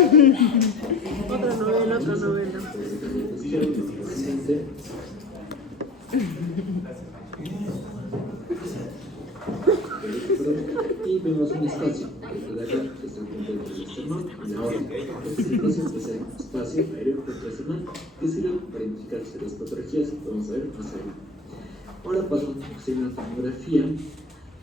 Otra novela, otra novela. Y vemos un espacio de acá que está completo del esternón y la otra. Este espacio es el espacio aéreo retroesternal que sirve para identificar ciertas patologías que podemos ver más adelante. Ahora paso a hacer una tomografía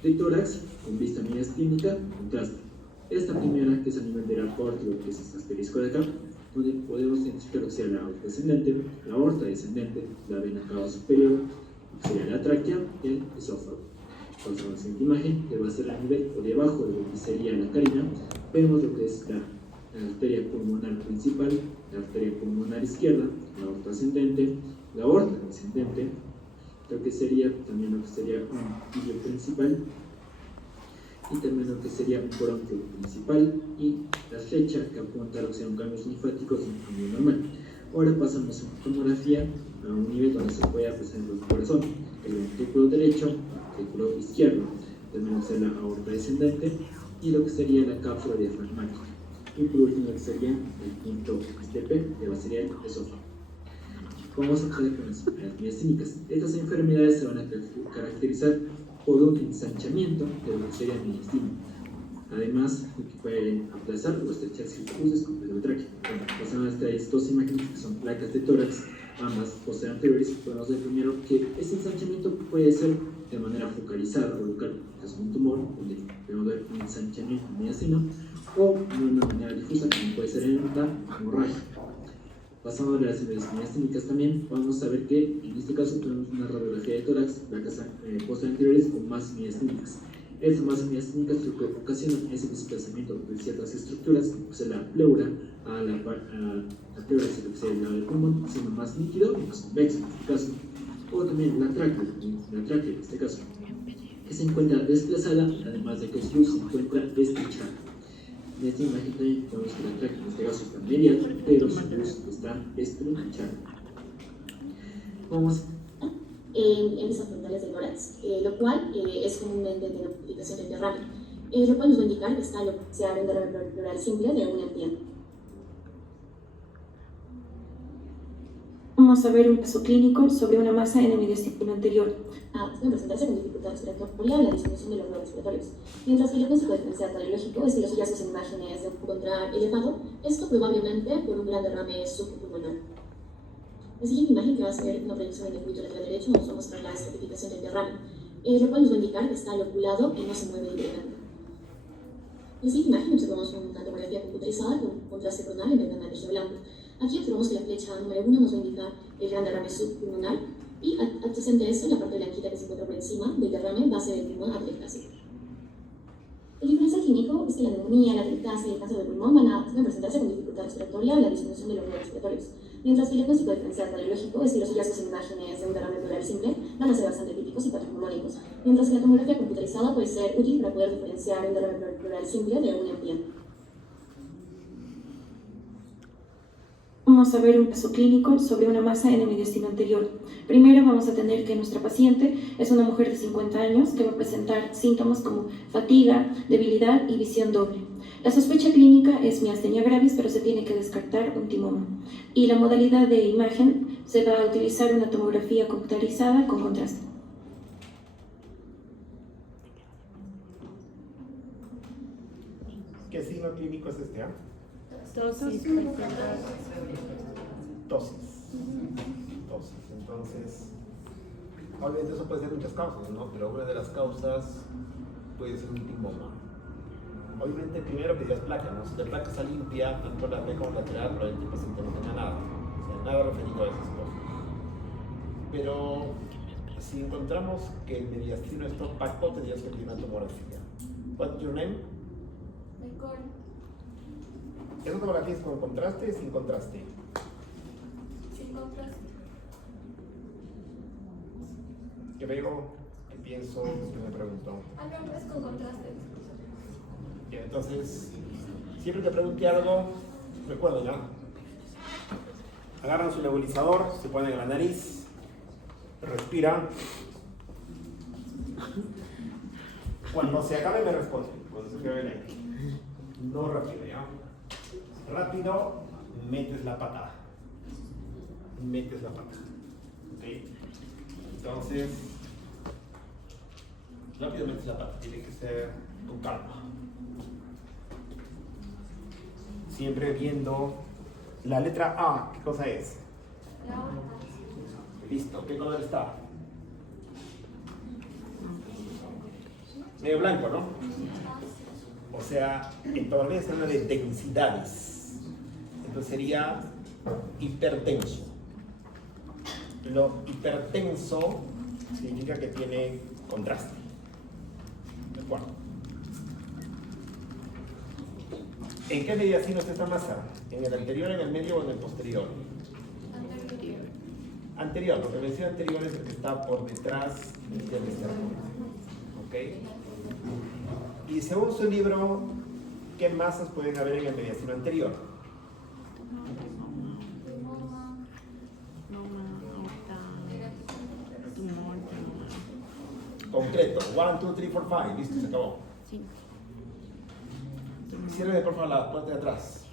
de tórax con vista mías clínica contraste. Esta primera, que es a nivel del apórteo, que es este asterisco de acá, donde podemos identificar lo que sería la aorta descendente, la aorta descendente, la vena cava superior, lo que sería la tráquea y el esófago. Pasamos a la siguiente imagen, que va a ser a nivel o debajo de lo que sería la carina. Vemos lo que es la arteria pulmonar principal, la arteria pulmonar izquierda, la aorta ascendente, la aorta descendente, lo que sería también lo que sería un ilio principal y también lo que sería un bronquio principal y la flecha que apunta a lo que sean cambios linfáticos en un cambio normal. Ahora pasamos a tomografía a un nivel donde se puede apreciar el corazón, el ventrículo derecho, el ventrículo izquierdo, también la aorta descendente y lo que sería la cápsula diafragmática. Y por último lo que sería el quinto STP, que va a ser el esófago. Vamos a tratar con las enfermedades miasténicas. Estas enfermedades se van a caracterizar por un ensanchamiento de lo que sería el mediastino. Además, que puede aplazar o estrechar ciertos cruces con el tráqueo. Pasando a estas dos imágenes que son placas de tórax, ambas posteriores anteriores, podemos ver primero que este ensanchamiento puede ser de manera focalizada o local, que es un tumor, donde podemos ver un ensanchamiento mediastino, o de una manera difusa, como puede ser en la hemorragia. Pasando a las enfermedades miasténicas también, vamos a ver que en este caso tenemos una radiografía de tórax, placas posteriores anteriores con masas miasténicas. Estas masas miasténicas lo que ocasionan es el desplazamiento de ciertas estructuras, como es la pleura, a la pleura es lo que sería el lado del pulmón, siendo más líquido y más convexo en este caso. O también la tráquea en este caso, que se encuentra desplazada, además de que su luz se encuentra deslizada. En esta imagen también podemos que la tráquea en este caso está medial, pero su luz está estrechada. Vamos en esas frontales del tórax, lo cual es comúnmente de notificación del derrame, lo cual nos va a indicar que está lo que se abre un derrame pleural simple de una entidad. Vamos a ver un caso clínico sobre una masa en el mediastino anterior. Pueden presentarse con dificultad respiratoria o la disminución de los globos respiratorios, mientras que el diagnóstico diferencial radiológico es que los hallazgos en imágenes de un contra elevado, esto probablemente por un gran derrame subpulmonar. La siguiente imagen, que va a ser una proyección en el fluido lateral derecho, nos va a mostrar la estratificación del derrame, lo cual nos va a indicar que está loculado y no se mueve libremente. En la siguiente imagen observamos una tomografía computarizada con contraste coronal en membrana de blanco. Aquí observamos que la flecha número 1 nos va a indicar el gran derrame subpulmonar y adyacente a esto, la parte blanquita que se encuentra por encima del derrame va a ser el pulmón atelectásico. El diferencial clínico es que la neumonía, la atelectasia y el cáncer de pulmón van a presentarse con dificultad respiratoria o la disminución de los globos respiratorios, mientras que el diagnóstico diferencial radiológico es que los hallazgos en imágenes de un derrame pleural simple van a ser bastante típicos y patognomónicos, mientras que la tomografía computarizada puede ser útil para poder diferenciar un derrame pleural simple de una entidad. Vamos a ver un caso clínico sobre una masa en el mediastino anterior. Primero vamos a tener que nuestra paciente es una mujer de 50 años que va a presentar síntomas como fatiga, debilidad y visión doble. La sospecha clínica es miastenia gravis, pero se tiene que descartar un timoma. Y la modalidad de imagen se va a utilizar una tomografía computarizada con contraste. ¿Qué signo clínico es este? Tosis. Tosis. Entonces, obviamente eso puede ser muchas causas, ¿no? Pero una de las causas puede ser un timoma. Obviamente, primero que decías placa, ¿no? Si la placa está limpia, tanto la B como lateral, probablemente el paciente no tenga nada. O sea, nada referido a esas cosas. Pero si encontramos que el mediastino está opaco, tendrías que pedir una tomografía. What's your name? Nicole. ¿Esa tomografía es con contraste o sin contraste? Sin contraste. ¿Qué veo? ¿Qué pienso? ¿Qué me pregunto? No, es con contraste. Bien, entonces, siempre que pregunte algo, recuerden, ¿ya? Agarran su nebulizador, se ponen en la nariz, respiran. Cuando se acabe me responden. Cuando se acabe, no rápido, ¿ya? rápido, metes la pata. Metes la pata. ¿Ok? Entonces, rápido metes la pata. Tiene que ser con calma. Siempre viendo la letra A. ¿Qué cosa es? Listo. ¿Qué color está? Medio blanco, ¿no? O sea, en probabilidad se habla de densidades. Entonces sería hipertenso. Lo hipertenso significa que tiene contraste. ¿De acuerdo? ¿En qué mediastino está esta masa? ¿En el anterior, en el medio o en el posterior? Anterior, porque el mediastino anterior es el que está por detrás del esternón. ¿Ok? Y según su libro, ¿qué masas pueden haber en el mediastino anterior? Concreto. 1, 2, 3, 4, 5. Listo, se acabó. Sí. Cierren por favor la puerta de atrás.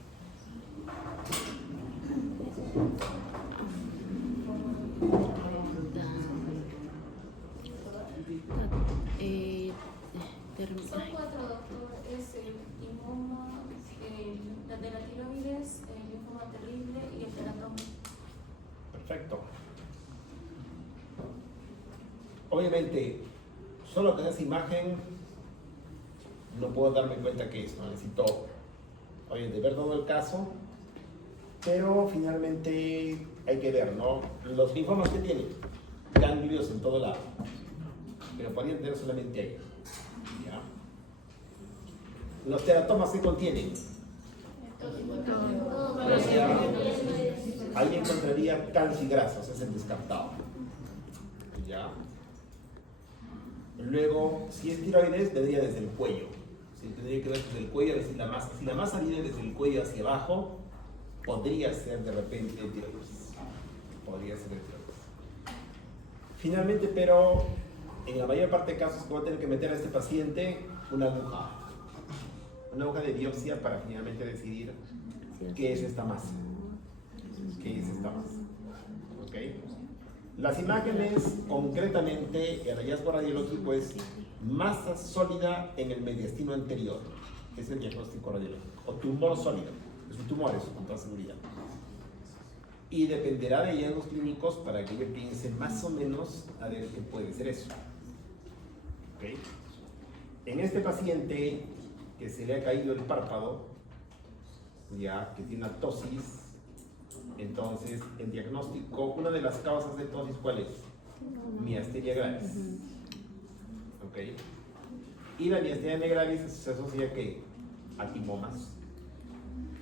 Son 4, doctor. Es el linfoma, la de la tiroides, el linfoma terrible y el teratoma. Perfecto. Obviamente, solo con esa imagen no puedo darme cuenta que es, ¿no? Necesito, obviamente, ver todo el caso, pero finalmente hay que ver, ¿no? Los linfomas que tienen, ganglios en todo lado, pero podrían tener solamente ahí. ¿Ya? Los teratomas que contienen, o sea, ahí encontraría calcigrasos, es el descartado. ¿Ya? Luego, si es tiroides, vendría desde el cuello. Si tendría que ver desde el cuello, decir la masa. Si la masa viene desde el cuello hacia abajo, podría ser de repente tiroides. Podría ser tiroides. Finalmente, pero en la mayor parte de casos, voy a tener que meter a este paciente una aguja. Una aguja de biopsia para finalmente decidir qué es esta masa. ¿Qué es esta masa? ¿Ok? Las imágenes, concretamente, el hallazgo radiológico es masa sólida en el mediastino anterior. Es el diagnóstico radiológico. O tumor sólido. Es un tumor, eso, con toda seguridad. Y dependerá de hallazgos clínicos para que yo piense más o menos a ver qué puede ser eso. ¿Ok? En este paciente que se le ha caído el párpado, ya que tiene una tosis, entonces el diagnóstico, una de las causas de tosis, ¿cuál es? Miastenia gravis. ¿Ok? Y la miastenia gravis se asocia ¿qué? A timomas.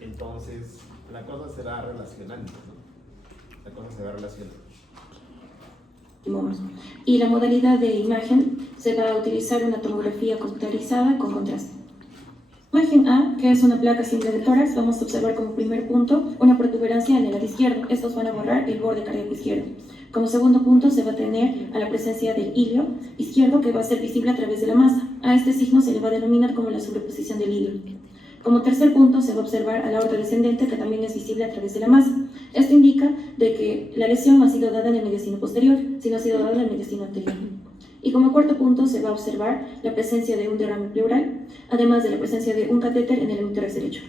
Entonces la cosa se va relacionando, ¿no? La cosa se va relacionando. Y la modalidad de imagen se va a utilizar una tomografía computarizada con contraste. Imagen A, que es una placa simple de tórax, vamos a observar como primer punto una protuberancia en el lado izquierdo. Estos van a borrar el borde cardíaco izquierdo. Como segundo punto se va a tener a la presencia del hilio izquierdo que va a ser visible a través de la masa. A este signo se le va a denominar como la sobreposición del hilio. Como tercer punto se va a observar a la aorta descendente que también es visible a través de la masa. Esto indica de que la lesión no ha sido dada en el mediastino posterior, sino ha sido dada en el mediastino anterior. Y como cuarto punto se va a observar la presencia de un derrame pleural, además de la presencia de un catéter en el hemisferio derecho.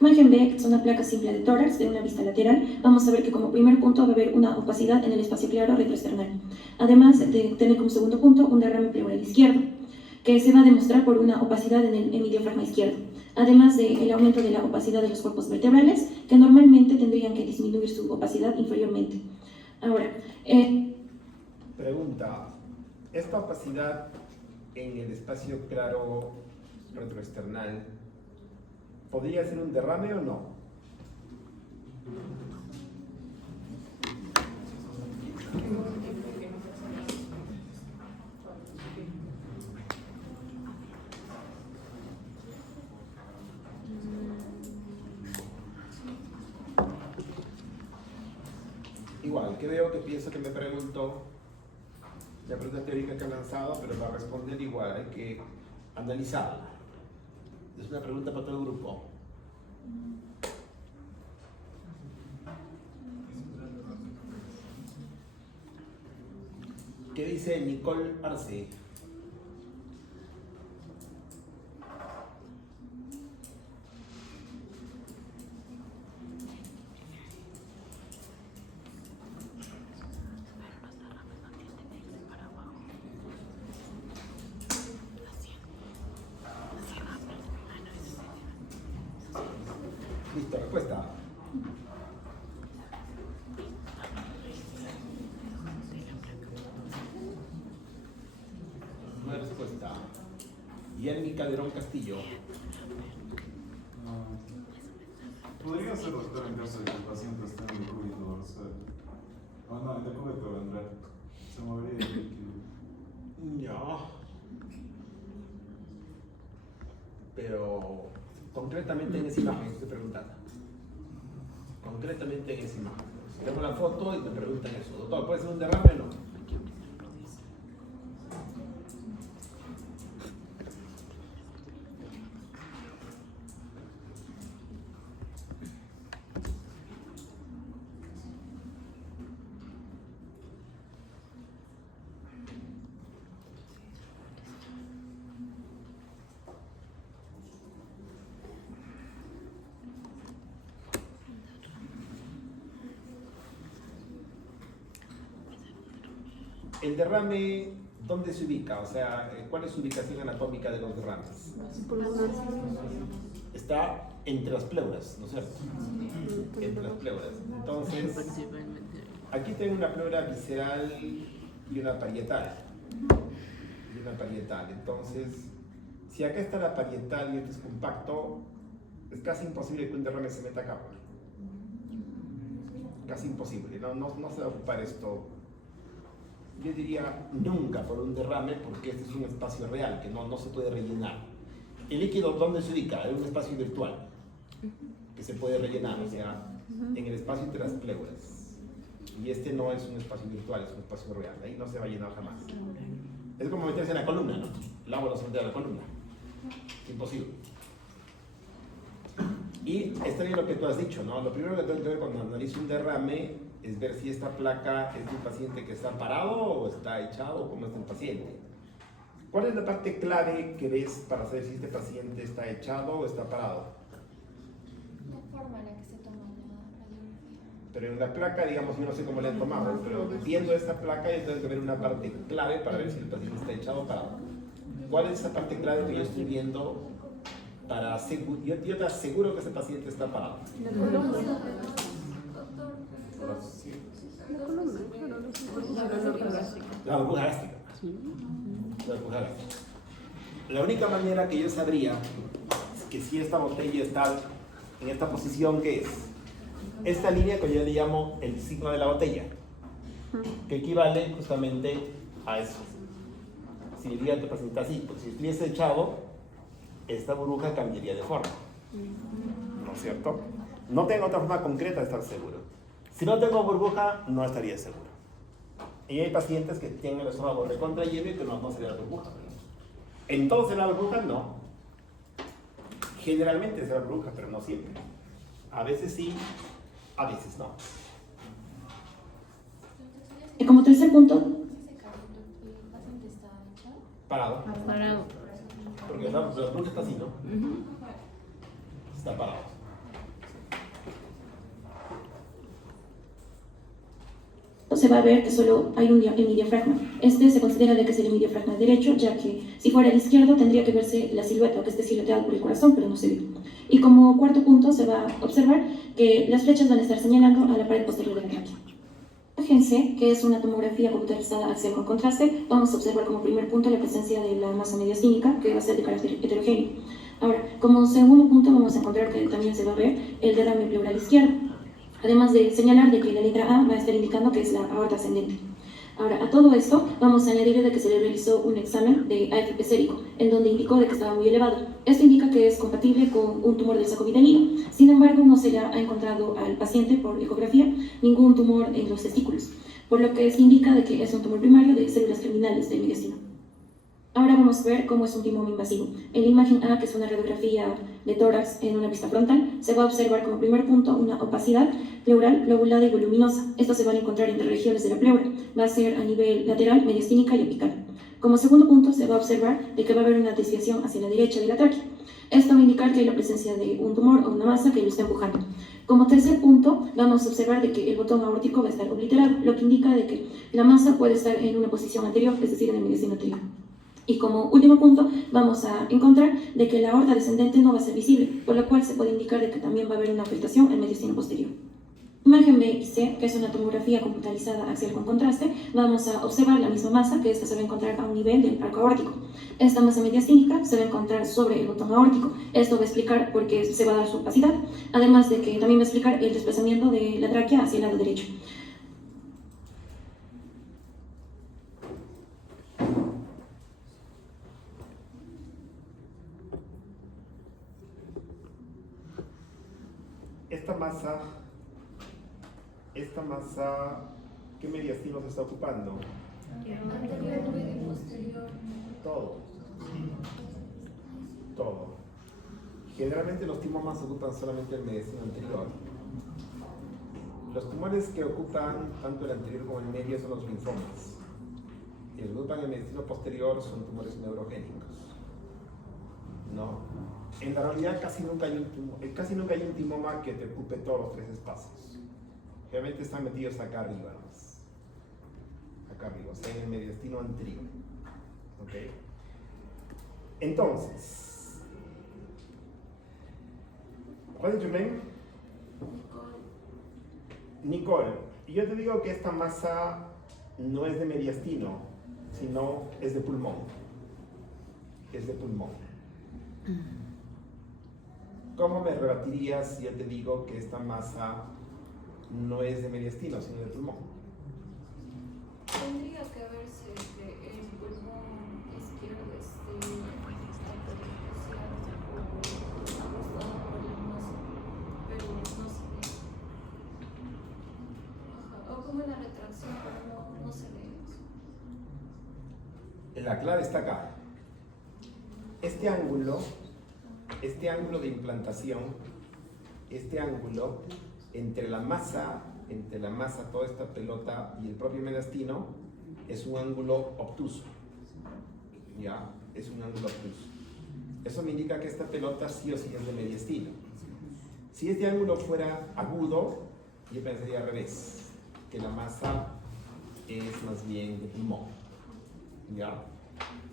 Imagen B es una placa simple de tórax de una vista lateral. Vamos a ver que como primer punto va a haber una opacidad en el espacio claro retroesternal, además de tener como segundo punto un derrame pleural izquierdo, que se va a demostrar por una opacidad en el hemidiafragma izquierdo, además del aumento de la opacidad de los cuerpos vertebrales, que normalmente tendrían que disminuir su opacidad inferiormente. Ahora, pregunta. ¿Esta opacidad en el espacio claro retroesternal podría ser un derrame o no? Igual, que veo que pienso que me pregunto la pregunta teórica que ha lanzado, pero para responder igual hay que analizarla. Es una pregunta para todo el grupo. ¿Qué dice Nicole Arce? Listo, respuesta. Una respuesta. Yermi Calderón Castillo. Podría ser doctor en caso de que el paciente esté en el cúbito dorsal. No, en el cúbito ventral. Se movería el líquido. No. Pero concretamente en esa imagen estoy preguntando. Concretamente en esa imagen. Tengo la foto y me preguntan eso. Doctor, ¿puede ser un derrame o no? El derrame, ¿dónde se ubica? O sea, ¿cuál es su ubicación anatómica de los derrames? Está entre las pleuras, ¿no es cierto? Entre las pleuras. Entonces, aquí tengo una pleura visceral y una parietal. Entonces, si acá está la parietal y este es compacto, es casi imposible que un derrame se meta acá. Casi imposible, no se va a ocupar esto. Yo diría nunca por un derrame, porque este es un espacio real que no se puede rellenar. El líquido, ¿dónde se ubica? En un espacio virtual que se puede rellenar, o sea, en el espacio entre las pleuras. Y este no es un espacio virtual, es un espacio real. Ahí no se va a llenar jamás. Es como meterse en la columna, ¿no? El agua no se mete en la columna. Es imposible. Y está bien lo que tú has dicho, ¿no? Lo primero que tengo que ver cuando analizo un derrame es ver si esta placa es de un paciente que está parado o está echado o cómo está el paciente. ¿Cuál es la parte clave que ves para saber si este paciente está echado o está parado? La forma en la que se toma la radiografía. Pero en la placa, digamos, yo no sé cómo le han tomado, pero viendo esta placa yo tengo que ver una parte clave para ver si el paciente está echado o parado. ¿Cuál es esa parte clave que yo estoy viendo para yo te aseguro que ese paciente está parado? La burbuja gástrica. La única manera que yo sabría es que si esta botella está en esta posición, ¿qué es? Esta línea que yo le llamo el signo de la botella, que equivale justamente a eso. Si el día te presenta así, porque si estuviese echado, esta burbuja cambiaría de forma. ¿No es cierto? No tengo otra forma concreta de estar seguro. Si no tengo burbuja, no estaría seguro. Y hay pacientes que tienen el estómago recontra lleno y que no sería la burbuja. Entonces la burbuja no. Generalmente es la burbuja, pero no siempre. A veces sí, a veces no. Y como tercer punto, ¿El paciente está echado? Parado. Parado. Porque la burbuja está así, ¿no? Está parado. se va a ver que solo hay un hemidiafragma. Este se considera de que es el hemidiafragma derecho, ya que si fuera el izquierdo tendría que verse la silueta, o que esté silueteado por el corazón, pero no se ve. Y como cuarto punto se va a observar que las flechas van a estar señalando a la pared posterior de la tráquea. Fíjense que es una tomografía computarizada axial con contraste. Vamos a observar como primer punto la presencia de la masa mediastínica, que va a ser de carácter heterogéneo. Ahora, como segundo punto vamos a encontrar que también se va a ver el derrame pleural izquierdo, además de señalar de que la letra A va a estar indicando que es la aorta ascendente. Ahora, a todo esto vamos a añadir de que se le realizó un examen de AFP sérico, en donde indicó de que estaba muy elevado. Esto indica que es compatible con un tumor del saco vitelino. Sin embargo, no se le ha encontrado al paciente por ecografía ningún tumor en los testículos, por lo que se indica de que es un tumor primario de células terminales del mediastino. Ahora vamos a ver cómo es un timoma invasivo. En la imagen A, que es una radiografía de tórax en una vista frontal, se va a observar como primer punto una opacidad pleural, lobulada y voluminosa. Esto se van a encontrar entre regiones de la pleura. Va a ser a nivel lateral, mediastínica y apical. Como segundo punto, se va a observar de que va a haber una desviación hacia la derecha de la tráquea. Esto va a indicar que hay la presencia de un tumor o una masa que lo está empujando. Como tercer punto, vamos a observar de que el botón aórtico va a estar obliterado, lo que indica de que la masa puede estar en una posición anterior, es decir, en el mediastino anterior. Y como último punto, vamos a encontrar de que la aorta descendente no va a ser visible, por lo cual se puede indicar de que también va a haber una afectación en el mediastino posterior. Imagen B y C, que es una tomografía computarizada axial con contraste, vamos a observar la misma masa, que esta se va a encontrar a un nivel del arco aórtico. Esta masa mediastínica se va a encontrar sobre el botón aórtico. Esto va a explicar por qué se va a dar su opacidad, además de que también va a explicar el desplazamiento de la tráquea hacia el lado derecho. Esta masa, ¿qué mediastino se está ocupando? Anterior, medio y posterior. Todo. Generalmente los timomas ocupan solamente el mediastino anterior. Los tumores que ocupan tanto el anterior como el medio son los linfomas. Y los que ocupan el mediastino posterior son tumores neurogénicos. No. En la realidad casi nunca hay un timoma que te ocupe todos los tres espacios. Generalmente están metidos acá arriba, ¿no? Acá arriba, o sea, en el mediastino anterior. ¿Ok? Entonces, ¿cuál es tu nombre? Nicole. Y yo te digo que esta masa no es de mediastino, sino es de pulmón. Es de pulmón. ¿Cómo me rebatirías si yo te digo que esta masa no es de mediastino, sino de pulmón? Tendría que verse que el pulmón izquierdo esté acostado por la masa, pero no se ve. Ajá. O como una retracción, pero no se ve. La clave está acá. Este ángulo de implantación, este ángulo entre la masa, toda esta pelota y el propio mediastino, es un ángulo obtuso. ¿Ya? Es un ángulo obtuso. Eso me indica que esta pelota sí o sí es de mediastino. Si este ángulo fuera agudo, yo pensaría al revés, que la masa es más bien de pulmón. ¿Ya?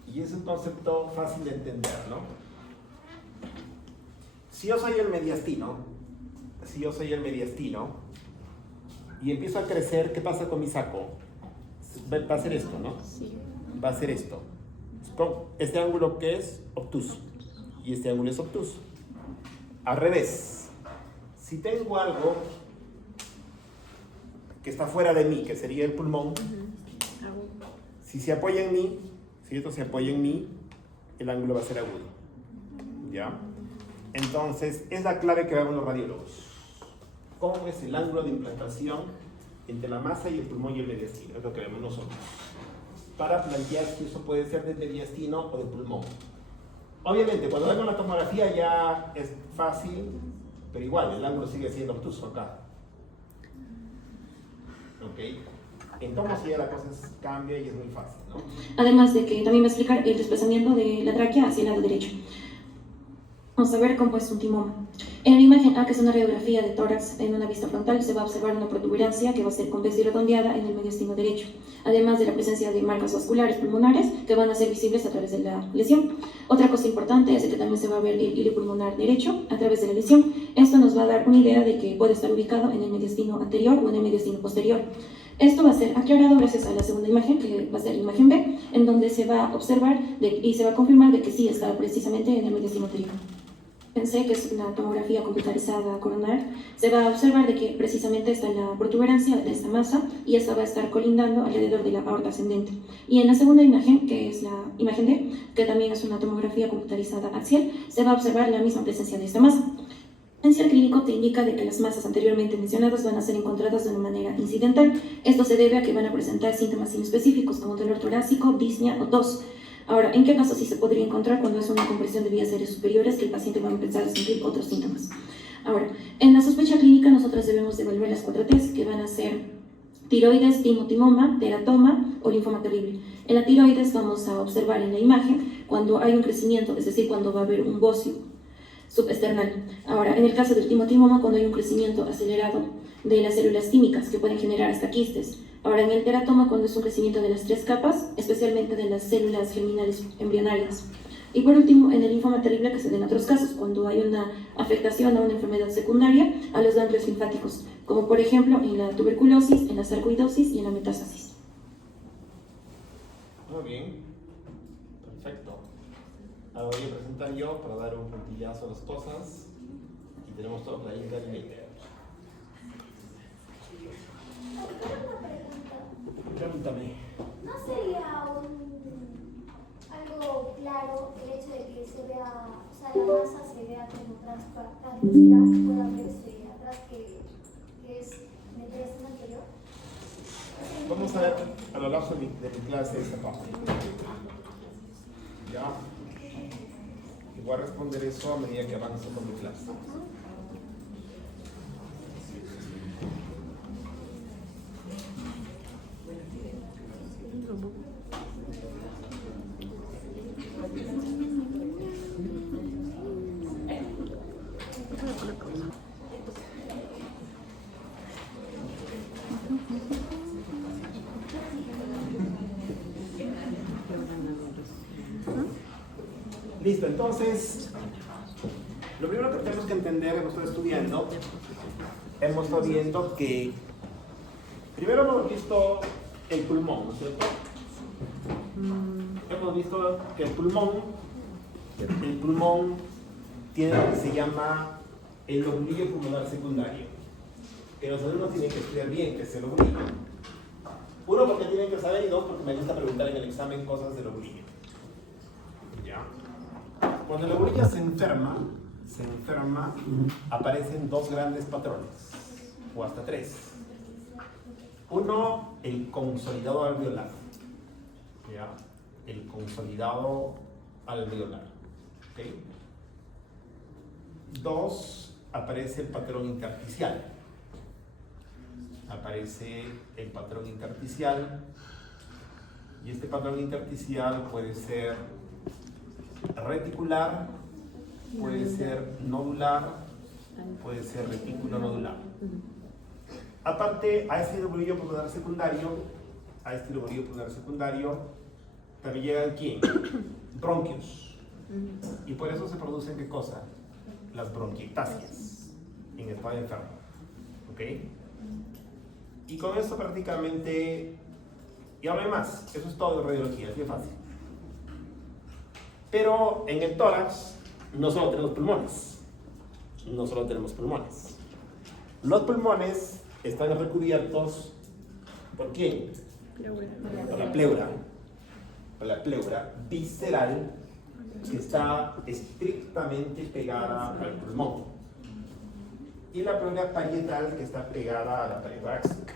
Y es un concepto fácil de entender, ¿no? Si yo soy el mediastino y empiezo a crecer, ¿qué pasa con mi saco? Va a ser esto, ¿no? Sí. Va a ser esto. Este ángulo que es obtuso y este ángulo es obtuso. Al revés, si tengo algo que está fuera de mí, que sería el pulmón, si se apoya en mí, si esto se apoya en mí, el ángulo va a ser agudo. ¿Ya? Entonces, es la clave que vemos los radiólogos. ¿Cómo es el ángulo de implantación entre la masa y el pulmón y el mediastino? Es lo que vemos nosotros. Para plantear si eso puede ser del mediastino o del pulmón. Obviamente, cuando hago la tomografía ya es fácil, pero igual, el ángulo sigue siendo obtuso acá. ¿Ok? Entonces ya la cosa cambia y es muy fácil, ¿no? Además de que también va a explicar el desplazamiento de la tráquea hacia el lado derecho. Vamos a ver cómo es un timoma. En la imagen A, que es una radiografía de tórax en una vista frontal, se va a observar una protuberancia que va a ser convexa y redondeada en el mediastino derecho, además de la presencia de marcas vasculares pulmonares que van a ser visibles a través de la lesión. Otra cosa importante es que también se va a ver el hilo pulmonar derecho a través de la lesión. Esto nos va a dar una idea de que puede estar ubicado en el mediastino anterior o en el mediastino posterior. Esto va a ser aclarado gracias a la segunda imagen, que va a ser la imagen B, en donde se va a observar y se va a confirmar de que sí está precisamente en el mediastino anterior. Pensé que es una tomografía computarizada coronar, se va a observar de que precisamente está la protuberancia de esta masa y esta va a estar colindando alrededor de la aorta ascendente. Y en la segunda imagen, que es la imagen D, que también es una tomografía computarizada axial, se va a observar la misma presencia de esta masa. El evidencia clínico te indica de que las masas anteriormente mencionadas van a ser encontradas de una manera incidental. Esto se debe a que van a presentar síntomas inespecíficos como dolor torácico, disnea o tos. Ahora, ¿en qué caso sí se podría encontrar cuando es una compresión de vías aéreas superiores que el paciente va a empezar a sentir otros síntomas? Ahora, en la sospecha clínica nosotros debemos de evaluar las 4 T's, que van a ser tiroides, timotimoma, teratoma o linfoma terrible. En la tiroides vamos a observar en la imagen cuando hay un crecimiento, es decir, cuando va a haber un bocio subesternal. Ahora, en el caso del timotimoma, cuando hay un crecimiento acelerado de las células tímicas que pueden generar hasta quistes. Ahora, en el teratoma, cuando es un crecimiento de las 3 capas, especialmente de las células germinales embrionarias. Y por último, en el linfoma terrible, que se da en otros casos, cuando hay una afectación a una enfermedad secundaria a los ganglios linfáticos, como por ejemplo en la tuberculosis, en la sarcoidosis y en la metástasis. Muy bien, perfecto. Ahora voy a presentar yo para dar un puntillazo a las cosas y tenemos todos la isla en medio. Pregúntame. ¿No sería algo claro el hecho de que se vea, o sea, la masa se vea como translúcida, pueda verse atrás que es en el test anterior? Vamos a ver a lo largo de mi clase esta parte. ¿Ya? Y voy a responder eso a medida que avanzo con mi clase. Listo, entonces, lo primero que tenemos que entender, hemos estado viendo que primero hemos visto el pulmón, ¿no es cierto? Hemos visto que el pulmón tiene lo que se llama el lobulillo pulmonar secundario, que los alumnos tienen que estudiar bien, que es el lobulillo. Uno, porque tienen que saber, y dos, porque me gusta preguntar en el examen cosas del lobulillo. ¿Ya? Cuando el lobulillo se enferma, aparecen 2 grandes patrones, o hasta 3. Uno, el consolidado alveolar. ¿Ya? El consolidado alveolar. ¿Okay? 2, aparece el patrón intersticial. Y este patrón intersticial puede ser reticular, puede ser nodular, puede ser retículo nodular. Aparte, a este lobulillo pulmonar secundario, también llegan ¿quién? Bronquios. Y por eso se producen ¿qué cosa? Las bronquiectasias en estado enfermo. ¿Ok? Y con esto prácticamente, y ahora hay más, eso es todo de radiología, así de fácil. Pero en el tórax no solo tenemos pulmones. Los pulmones están recubiertos ¿por quién? Por la pleura visceral que está estrictamente pegada al pulmón. Y la pleura parietal que está pegada a la pared torácica,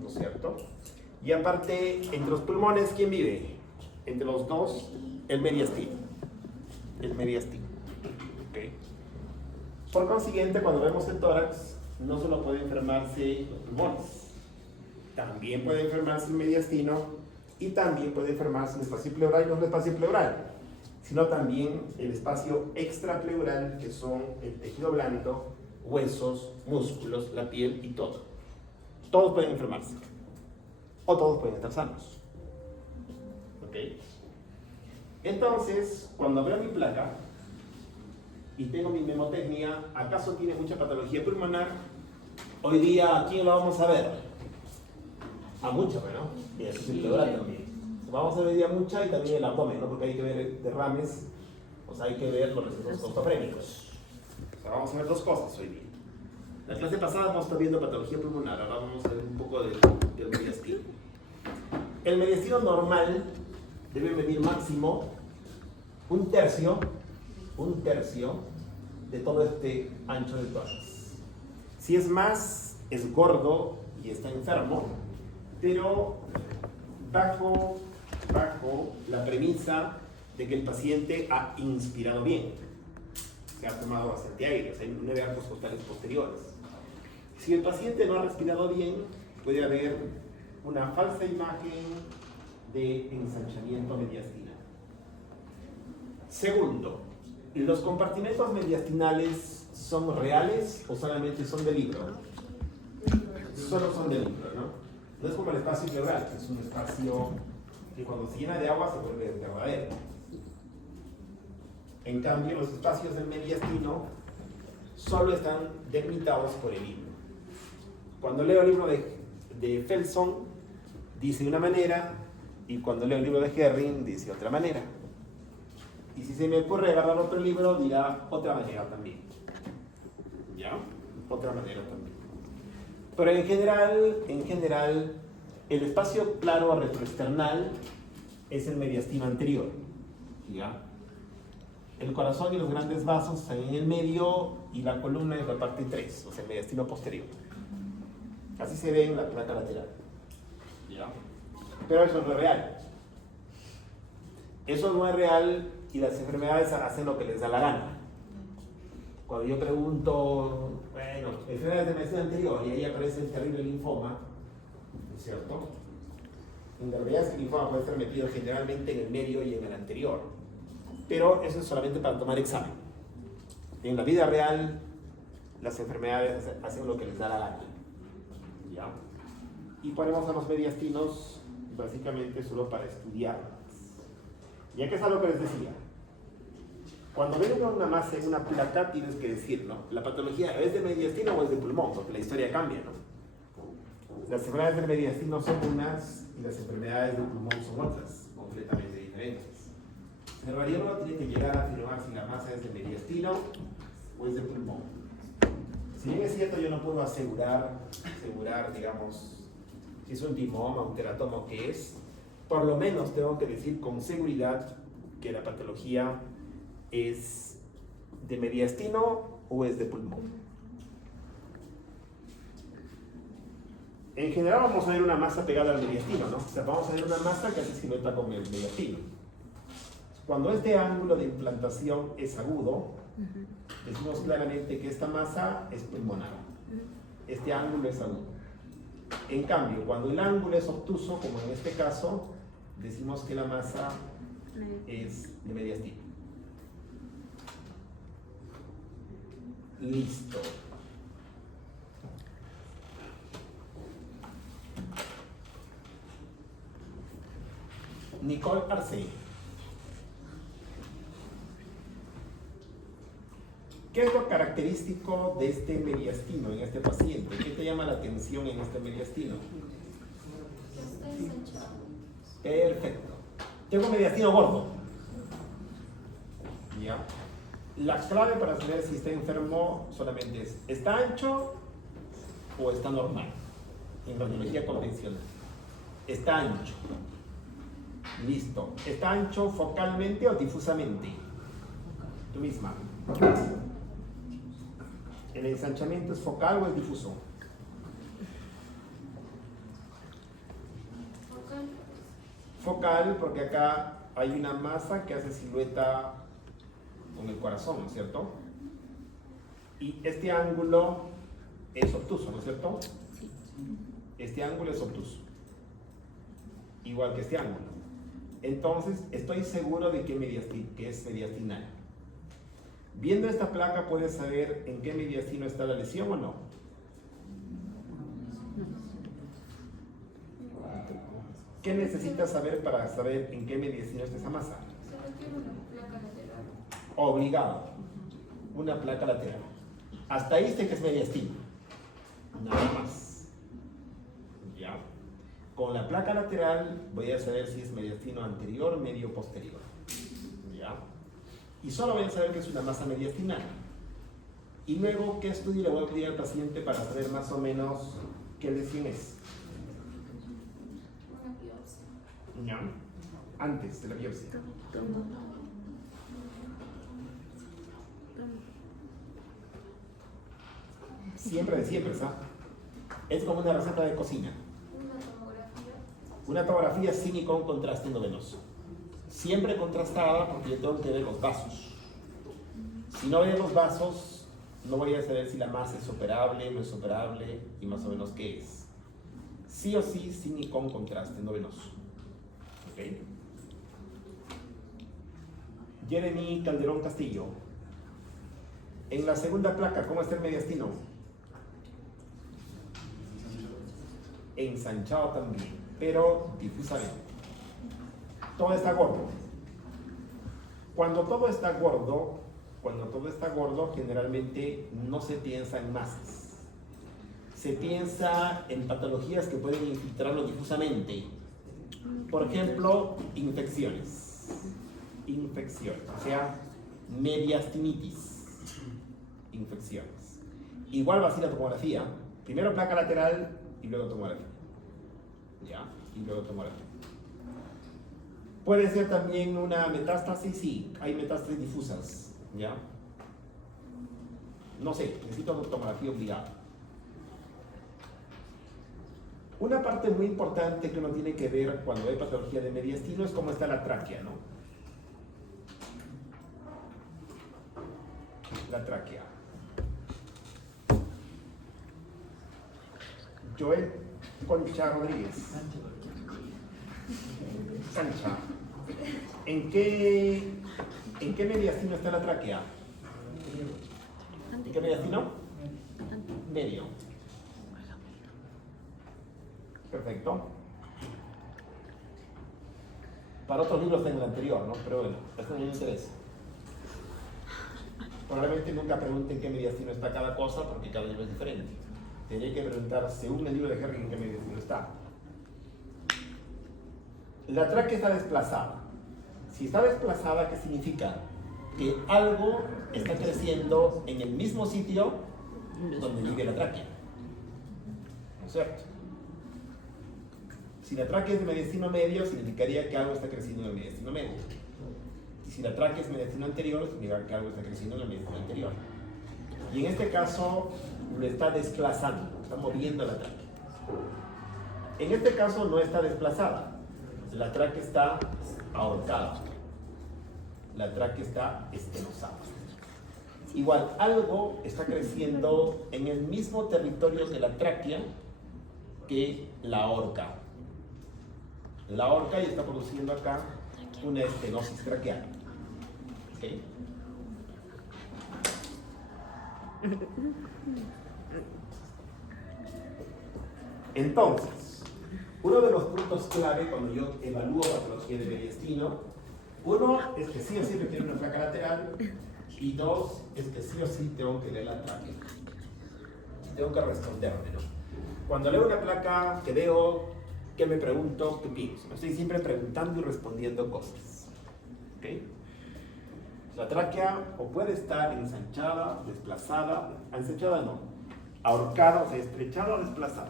¿no es cierto? Y aparte, entre los pulmones, ¿quién vive? Entre los dos, el mediastino. ¿Okay? Por consiguiente, cuando vemos el tórax, no solo puede enfermarse los pulmones, también puede enfermarse el mediastino y también puede enfermarse el espacio pleural, y no el espacio pleural, sino también el espacio extrapleural, que son el tejido blando, huesos, músculos, la piel y todo. Todos pueden enfermarse o todos pueden estar sanos. ¿Ok? Entonces, cuando veo mi placa y tengo mi mnemotecnia, ¿acaso tiene mucha patología pulmonar? Hoy día, ¿a quién lo vamos a ver? A mucha, ¿no? Y eso es el pleural también. Vamos a ver ya mucha y también el abdomen, ¿no? Porque hay que ver derrames, o sea, hay que ver los recesos costofrénicos. O sea, vamos a ver 2 cosas hoy día. La clase pasada hemos estado viendo patología pulmonar, ahora vamos a ver un poco del mediastino. El mediastino normal debe medir máximo un tercio de todo este ancho del tórax. Si es más, es gordo y está enfermo, pero bajo bajo la premisa de que el paciente ha inspirado bien, se ha tomado bastante aire, o sea, hay 9 arcos costales posteriores. Si el paciente no ha respirado bien, puede haber una falsa imagen de ensanchamiento mediastinal. Segundo, ¿los compartimentos mediastinales son reales o solamente son de libro? Solo son de libro, ¿no? No es como el espacio pleural, que es un espacio que cuando se llena de agua se vuelve verdadero. En cambio, los espacios del mediastino solo están delimitados por el libro. Cuando leo el libro de Felson, dice una manera, y cuando leo el libro de Herring, dice otra manera. Y si se me ocurre agarrar otro libro, dirá otra manera también. ¿Ya? Otra manera también. Pero en general, el espacio claro retroesternal es el mediastino anterior. ¿Ya? El corazón y los grandes vasos están en el medio y la columna es la parte 3, o sea, el mediastino posterior. Así se ve en la placa lateral. ¿Ya? Pero eso no es real. Eso no es real y las enfermedades hacen lo que les da la gana. Cuando yo pregunto, bueno, enfermedades de medicina anterior y ahí aparece el terrible linfoma, ¿no es cierto? En realidad ese linfoma puede estar metido generalmente en el medio y en el anterior, pero eso es solamente para tomar examen. En la vida real, las enfermedades hacen lo que les da la gana. ¿Ya? Y ponemos a los mediastinos básicamente solo para estudiarlas. Ya que es algo que les decía. Cuando ven una masa en una placa, tienes que decir, ¿no? La patología es de mediastino o es de pulmón, porque la historia cambia, ¿no? Las enfermedades del mediastino son unas y las enfermedades del pulmón son otras, completamente diferentes. El radiólogo tiene que llegar a afirmar si la masa es de mediastino o es de pulmón. Si bien es cierto, yo no puedo asegurar, digamos, si es un timoma, un teratoma o qué es, por lo menos tengo que decir con seguridad que la patología es de mediastino o es de pulmón. En general vamos a ver una masa pegada al mediastino, ¿no? O sea, vamos a ver una masa que hace silueta con el mediastino. Cuando este ángulo de implantación es agudo, decimos claramente que esta masa es pulmonar. Este ángulo es agudo. En cambio, cuando el ángulo es obtuso, como en este caso, decimos que la masa es de mediastino. Listo. Nicole Arce. ¿Qué es lo característico de este mediastino en este paciente? ¿Qué te llama la atención en este mediastino? Que está ensanchado. Perfecto. Tengo mediastino gordo. ¿Ya? La clave para saber si está enfermo solamente es, ¿está ancho o está normal? En radiología convencional. Está ancho. Listo. ¿Está ancho focalmente o difusamente? Tú misma. ¿El ensanchamiento es focal o es difuso? Focal. Focal, porque acá hay una masa que hace silueta con el corazón, ¿no es cierto? Y este ángulo es obtuso, ¿no es cierto? Este ángulo es obtuso. Igual que este ángulo. Entonces, estoy seguro de que es mediastinal. Viendo esta placa, ¿puedes saber en qué mediastino está la lesión o no? ¿Qué necesitas saber para saber en qué mediastino está esa masa? Se requiere una placa lateral. Obligado. Una placa lateral. Hasta ahí sé que es mediastino. Nada más. Ya. Con la placa lateral voy a saber si es mediastino anterior, medio, posterior. Ya. Y solo voy a saber que es una masa mediastinal. Y luego, ¿qué estudio le voy a pedir al paciente para saber más o menos qué lesión es? Una biopsia. ¿Ya? Antes de la biopsia. Siempre de siempre, ¿sabes? Es como una receta de cocina. Una tomografía. Una tomografía sin y con contraste endovenoso. Siempre contrastada porque yo tengo que ver los vasos. Si no veo los vasos, no voy a saber si la masa es operable, no es operable y más o menos qué es. Sí o sí, sin y con contraste endovenoso. ¿Ok? Jeremy Calderón Castillo. En la segunda placa, ¿cómo está el mediastino? Ensanchado también, pero difusamente. Todo está gordo. Cuando todo está gordo, generalmente no se piensa en masas. Se piensa en patologías que pueden infiltrarlo difusamente. Por ejemplo, infecciones, o sea, mediastinitis, infecciones. Igual va a ser la tomografía, primero placa lateral y luego tomografía. ¿Ya? Y luego tomografía. Puede ser también una metástasis, sí, hay metástasis difusas, ¿ya? No sé, necesito tomografía obligada. Una parte muy importante que uno tiene que ver cuando hay patología de mediastino es cómo está la tráquea, ¿no? La tráquea. Joel Concha Rodríguez. Sancha. ¿En qué mediastino está la tráquea? ¿En qué mediastino? Medio. Perfecto. Para otros libros tengo el anterior, ¿no? Pero bueno, esto no me interesa. Probablemente nunca pregunten qué mediastino está cada cosa porque cada libro es diferente. Tendría que preguntar según el libro de Herring en qué mediastino está. La tráquea está desplazada. Si está desplazada, ¿qué significa? Que algo está creciendo en el mismo sitio donde vive la tráquea. ¿No es cierto? Si la tráquea es de mediastino medio, significaría que algo está creciendo en el mediastino medio. Y si la tráquea es mediastino anterior, significa que algo está creciendo en el mediastino anterior. Y en este caso, lo está desplazando, está moviendo la tráquea. En este caso no está desplazada. La tráquea está ahorcada. La tráquea está estenosada. Igual, algo está creciendo en el mismo territorio de la tráquea que la aorca. La aorca y está produciendo acá una estenosis traqueal. ¿Okay? Entonces, uno de los puntos clave cuando yo evalúo patología de mediastino, uno es que sí o sí requiere una placa lateral y dos es que sí o sí tengo que leer la tráquea. Tengo que responderme, ¿no? Cuando leo una placa que veo, ¿qué me pregunto? ¿Qué pienso? Estoy siempre preguntando y respondiendo cosas. ¿Okay? La tráquea o puede estar ensanchada, desplazada, ensanchada no, ahorcada, o sea, estrechada o desplazada.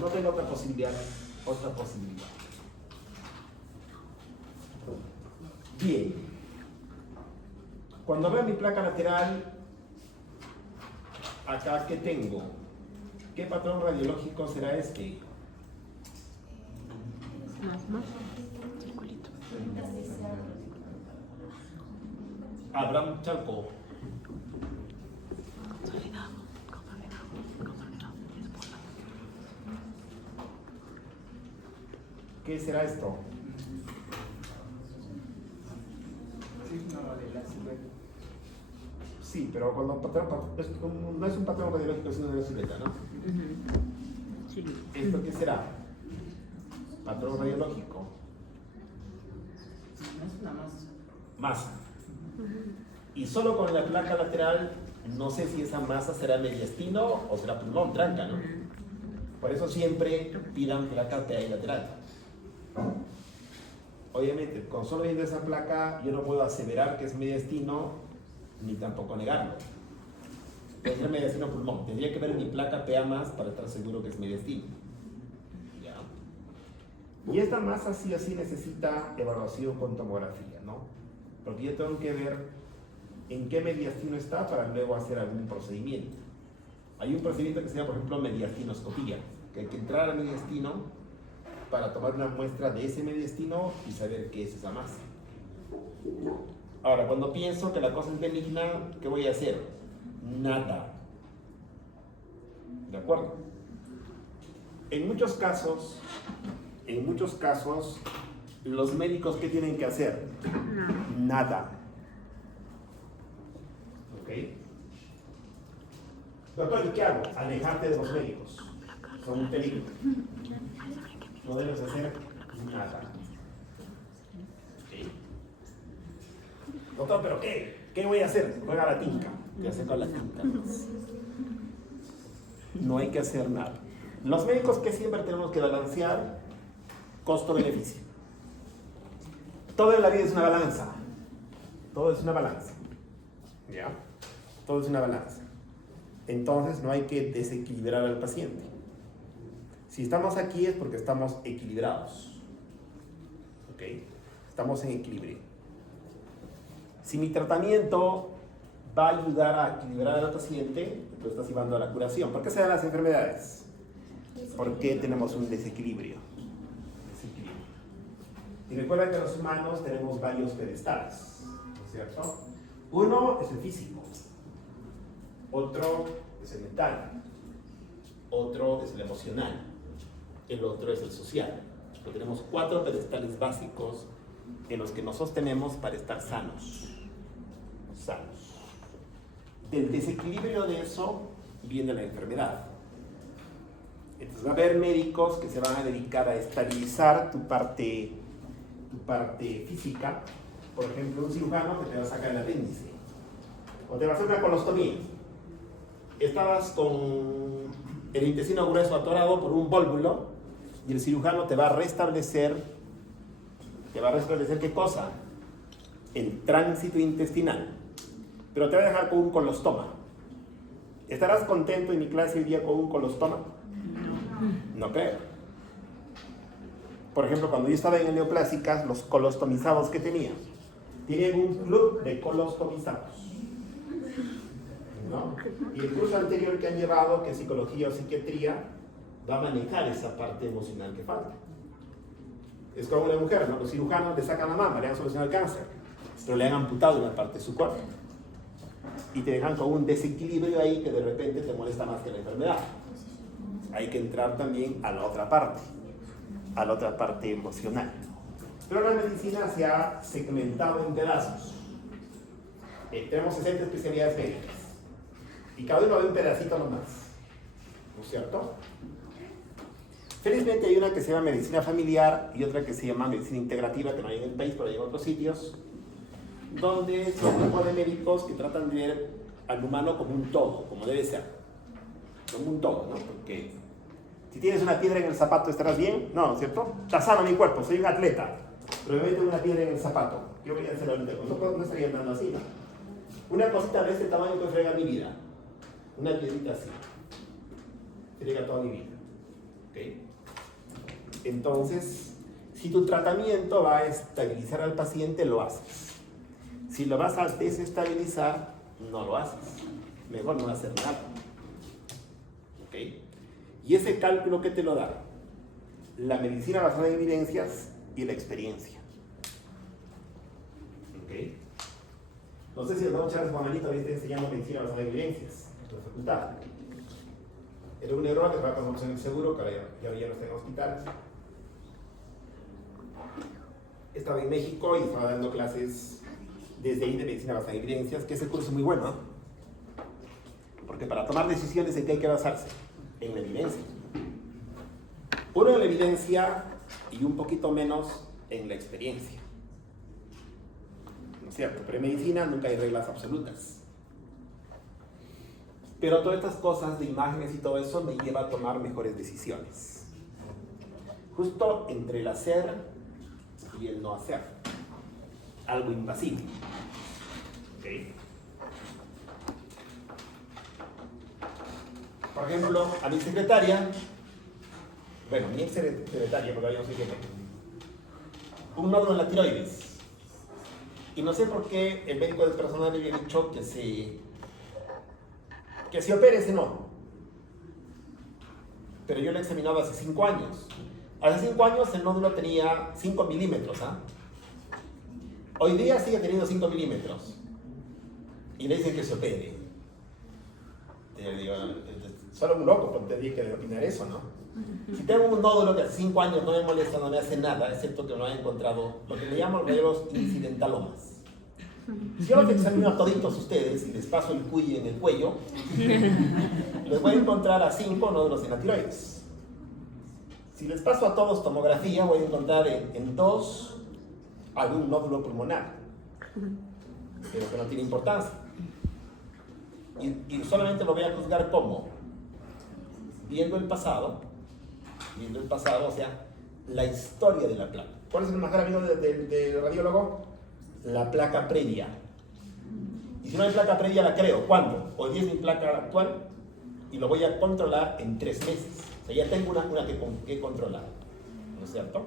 No tengo otra posibilidad. Bien. Cuando veo mi placa lateral, acá, ¿qué tengo? ¿Qué patrón radiológico será este? Más, circulito. Abraham Chalco. ¿Qué será esto? Sí, pero cuando no es un patrón radiológico, sino de la silueta, ¿no? Sí. ¿Esto qué será? Patrón radiológico. Es una masa. Masa. Y solo con la placa lateral, no sé si esa masa será mediastino o será pulmón, tranca, ¿no? Por eso siempre pidan placa PAI lateral. Obviamente, con solo viendo esa placa, yo no puedo aseverar que es mediastino, ni tampoco negarlo. Puede ser mediastino pulmón. Tendría que ver mi placa PA más para estar seguro que es mediastino. ¿Ya? Y esta masa sí o sí necesita evaluación con tomografía, ¿no? Porque yo tengo que ver en qué mediastino está para luego hacer algún procedimiento. Hay un procedimiento que se llama, por ejemplo, mediastinoscopía, que hay que entrar al mediastino para tomar una muestra de ese mediastino y saber qué es esa masa. Ahora, cuando pienso que la cosa es benigna, ¿qué voy a hacer? Nada. ¿De acuerdo? En muchos casos, los médicos, ¿qué tienen que hacer? Nada. ¿Ok? Doctor, ¿y qué hago? Alejarte de los médicos. Son un peligro. No debes hacer nada. ¿Ok? Doctor, ¿pero qué? ¿Qué voy a hacer? Juega la tinca. ¿Qué hace con la tinca? No hay que hacer nada. Los médicos, que siempre tenemos que balancear costo-beneficio. Todo en la vida es una balanza. Todo es una balanza. ¿Ya? Todo es una balanza. Entonces no hay que desequilibrar al paciente. Si estamos aquí es porque estamos equilibrados. ¿Ok? Estamos en equilibrio. Si mi tratamiento va a ayudar a equilibrar al paciente, entonces estás llevando a la curación. ¿Por qué se dan las enfermedades? Porque tenemos un desequilibrio. Y recuerda que los humanos tenemos varios pedestales, ¿no es cierto? Uno es el físico, otro es el mental, otro es el emocional, el otro es el social. Pero tenemos 4 pedestales básicos en los que nos sostenemos para estar sanos. Sanos. Del desequilibrio de eso viene la enfermedad. Entonces va a haber médicos que se van a dedicar a estabilizar tu parte física. Por ejemplo, un cirujano que te va a sacar el apéndice o te va a hacer una colostomía. Estabas con el intestino grueso atorado por un vólvulo y el cirujano te va a restablecer ¿qué cosa? El tránsito intestinal, pero te va a dejar con un colostoma. ¿Estarás contento en mi clase hoy día con un colostoma? No creo. Por ejemplo, cuando yo estaba en neoplásicas, los colostomizados que tenían un club de colostomizados, ¿no? Y el curso anterior que han llevado, que es psicología o psiquiatría, va a manejar esa parte emocional que falta. Es como una mujer, ¿no? Los cirujanos le sacan la mama, le han solucionado el cáncer, pero le han amputado una parte de su cuerpo y te dejan con un desequilibrio ahí que de repente te molesta más que la enfermedad. Hay que entrar también a la otra parte emocional. Pero la medicina se ha segmentado en pedazos. Tenemos 60 especialidades médicas y cada uno ve un pedacito nomás, ¿no es cierto? Felizmente hay una que se llama medicina familiar y otra que se llama medicina integrativa, que no hay en el país, pero hay en otros sitios, donde son un grupo de médicos que tratan de ver al humano como un todo, como debe ser, como un todo, ¿no? Porque si tienes una piedra en el zapato, ¿estarás bien? No, ¿no es cierto? Está sano mi cuerpo, soy un atleta, pero me meto una piedra en el zapato. ¿Qué voy a hacer ahorita? No estaría andando así, ¿no? Una cosita de este tamaño puede fregar mi vida. Una piedrita así. Frega toda mi vida. ¿Ok? Entonces, si tu tratamiento va a estabilizar al paciente, lo haces. Si lo vas a desestabilizar, no lo haces. Mejor no hacer nada. ¿Ok? Y ese cálculo, ¿qué te lo da? La medicina basada en evidencias y la experiencia. ¿Ok? No sé si el doctor Charles Juananito había estado enseñando medicina basada en evidencias en la facultad. Era un error que trabaja con el seguro, que ahora ya no está en hospitales. Estaba en México y estaba dando clases desde ahí de medicina basada en evidencias, que ese curso es muy bueno, ¿no? Porque para tomar decisiones en qué hay que basarse, en la evidencia. Uno en la evidencia y un poquito menos en la experiencia. ¿No es cierto? Pero en medicina nunca hay reglas absolutas. Pero todas estas cosas de imágenes y todo eso me lleva a tomar mejores decisiones. Justo entre el hacer y el no hacer. Algo invasivo. ¿Ok? Por ejemplo, a mi secretaria, bueno, mi ex secretaria, porque ahora yo no sé qué, un nódulo en la tiroides. Y no sé por qué el médico del personal le había dicho que se opere ese nódulo. Pero yo lo he examinado hace 5 años. Hace 5 años el nódulo tenía 5 milímetros. Hoy día sigue teniendo 5 milímetros. Y le dicen que se opere. Y yo digo, solo un loco tendría que opinar eso, ¿no? Si tengo un nódulo que hace 5 años no me molesta, no me hace nada, excepto que no he encontrado lo que le llaman los incidentalomas. Si yo los examino a toditos ustedes y les paso el cuy en el cuello, les voy a encontrar a 5 nódulos en la tiroides. Si les paso a todos tomografía, voy a encontrar en 2 algún nódulo pulmonar, pero que no tiene importancia. Y solamente lo voy a juzgar como viendo el pasado, o sea, la historia de la placa. ¿Cuál es el mejor amigo del radiólogo? La placa previa. Y si no hay placa previa, la creo. ¿Cuándo? Hoy día es mi placa actual y lo voy a controlar en 3 meses. O sea, ya tengo una que controlar. ¿No es cierto?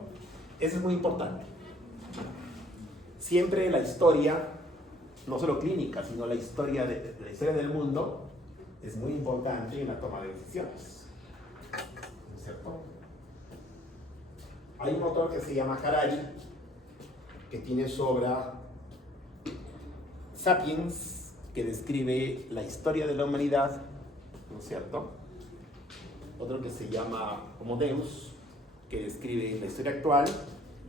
Eso es muy importante. Siempre la historia, no solo clínica, sino la historia del mundo, es muy importante en la toma de decisiones. ¿No es cierto? Hay un autor que se llama Harari, que tiene su obra Sapiens, que describe la historia de la humanidad, ¿no es cierto? Otro que se llama Homo Deus, que describe la historia actual,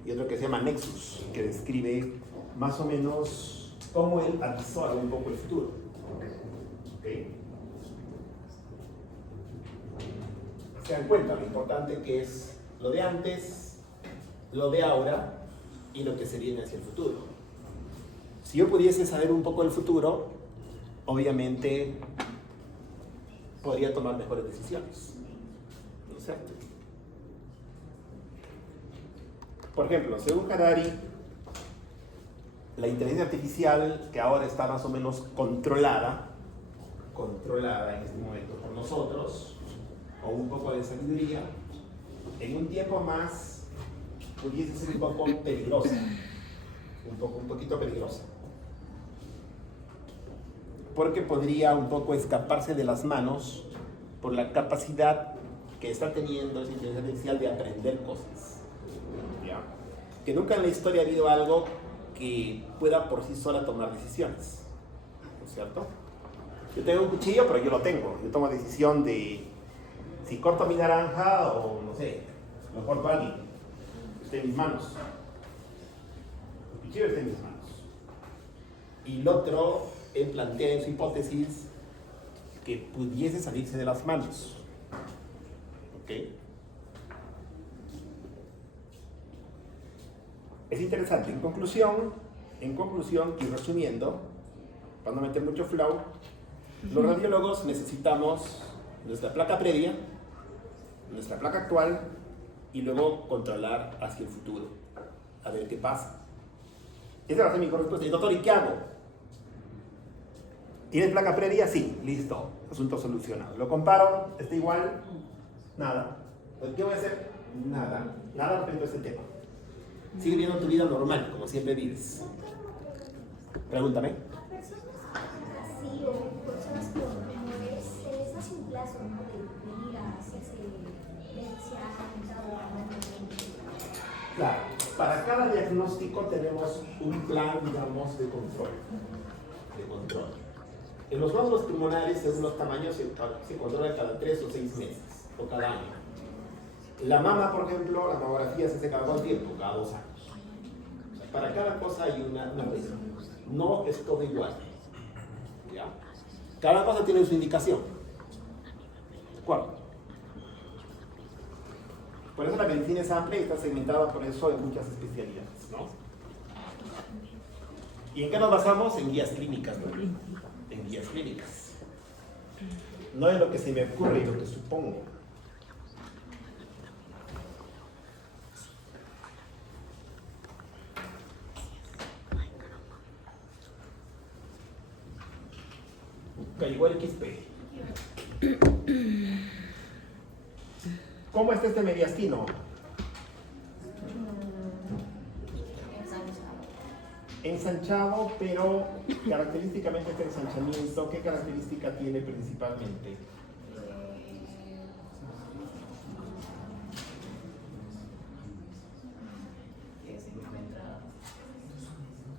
y otro que se llama Nexus, que describe más o menos cómo él avisora un poco el futuro. ¿Okay? Se dan cuenta lo importante que es lo de antes, lo de ahora y lo que se viene hacia el futuro. Si yo pudiese saber un poco del futuro, obviamente podría tomar mejores decisiones. ¿No es cierto? Por ejemplo, según Harari, la inteligencia artificial que ahora está más o menos controlada en este momento por nosotros, o un poco de sabiduría, en un tiempo más pudiese ser un poco peligrosa, un poquito peligrosa, porque podría un poco escaparse de las manos por la capacidad que está teniendo esa inteligencia artificial de aprender cosas. ¿Ya? Que nunca en la historia ha habido algo que pueda por sí sola tomar decisiones, ¿no es cierto? Yo tengo un cuchillo, pero yo lo tengo. Yo tomo decisión de si corto mi naranja o, no sé, lo corto a alguien. Está en mis manos. El cuchillo está en mis manos. Y el otro, él plantea en su hipótesis que pudiese salirse de las manos. ¿Ok? Es interesante. En conclusión, y resumiendo, para no meter mucho flow, los radiólogos necesitamos nuestra placa previa, nuestra placa actual, y luego controlar hacia el futuro, a ver qué pasa. Esa va a ser mi respuesta. Y doctor, ¿y qué hago? ¿Tienes placa previa? Sí, listo, asunto solucionado. ¿Lo comparo? ¿Está igual? Nada. ¿Qué voy a hacer? Nada respecto a este tema. Sigue viviendo tu vida normal, como siempre vives. Pregúntame. A personas así o personas con tumores se les hace un plazo, ¿no? De ir a hacerse Claro, para cada diagnóstico tenemos un plan, digamos, de control. En los nódulos pulmonares, según los tamaños, se controla cada 3 o 6 meses, o cada año. La mama, por ejemplo, la mamografía se hace cada cuánto tiempo, cada 2 años. O sea, para cada cosa hay una regla. No es todo igual. ¿Ya? Cada cosa tiene su indicación. ¿De acuerdo? Por eso la medicina es amplia y está segmentada por eso en muchas especialidades, ¿no? ¿Y en qué nos basamos? En guías clínicas, ¿no? En guías clínicas. No en lo que se me ocurre y lo que supongo. Cayó el XP. ¿Cómo está este mediastino? Ensanchado, pero característicamente este ensanchamiento, ¿qué característica tiene principalmente?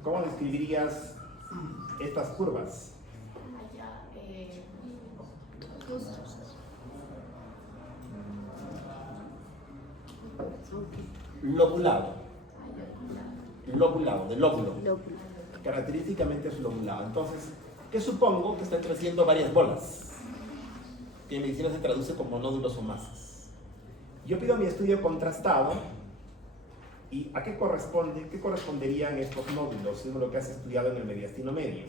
¿Cómo describirías estas curvas? Allá, Lobulado. Lobulado, de lóbulo. Característicamente es lobulado. Entonces, ¿qué supongo? Que están creciendo varias bolas, que en medicina se traduce como nódulos o masas. Yo pido mi estudio contrastado. ¿Y a qué corresponde? ¿Qué corresponderían estos nódulos según lo que has estudiado en el mediastino medio?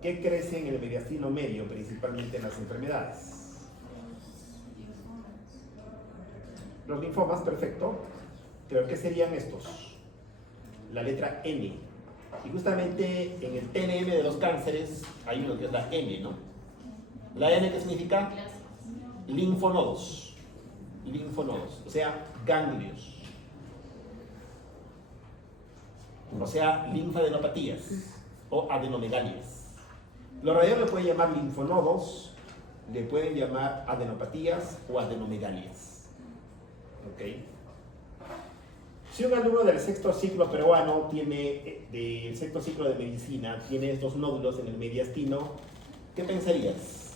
¿Qué crece en el mediastino medio, principalmente en las enfermedades? Los linfomas, perfecto. ¿Pero qué serían estos? La letra N. Y justamente en el TNM de los cánceres hay uno que es la N, ¿no? ¿La N qué significa? Linfonodos. Linfonodos, o sea, ganglios. O sea, linfadenopatías o adenomegalias. Los radiólogos le pueden llamar linfonodos, le pueden llamar adenopatías o adenomegalias. ¿Ok? Si un alumno del sexto ciclo peruano del sexto ciclo de medicina tiene estos nódulos en el mediastino, ¿qué pensarías?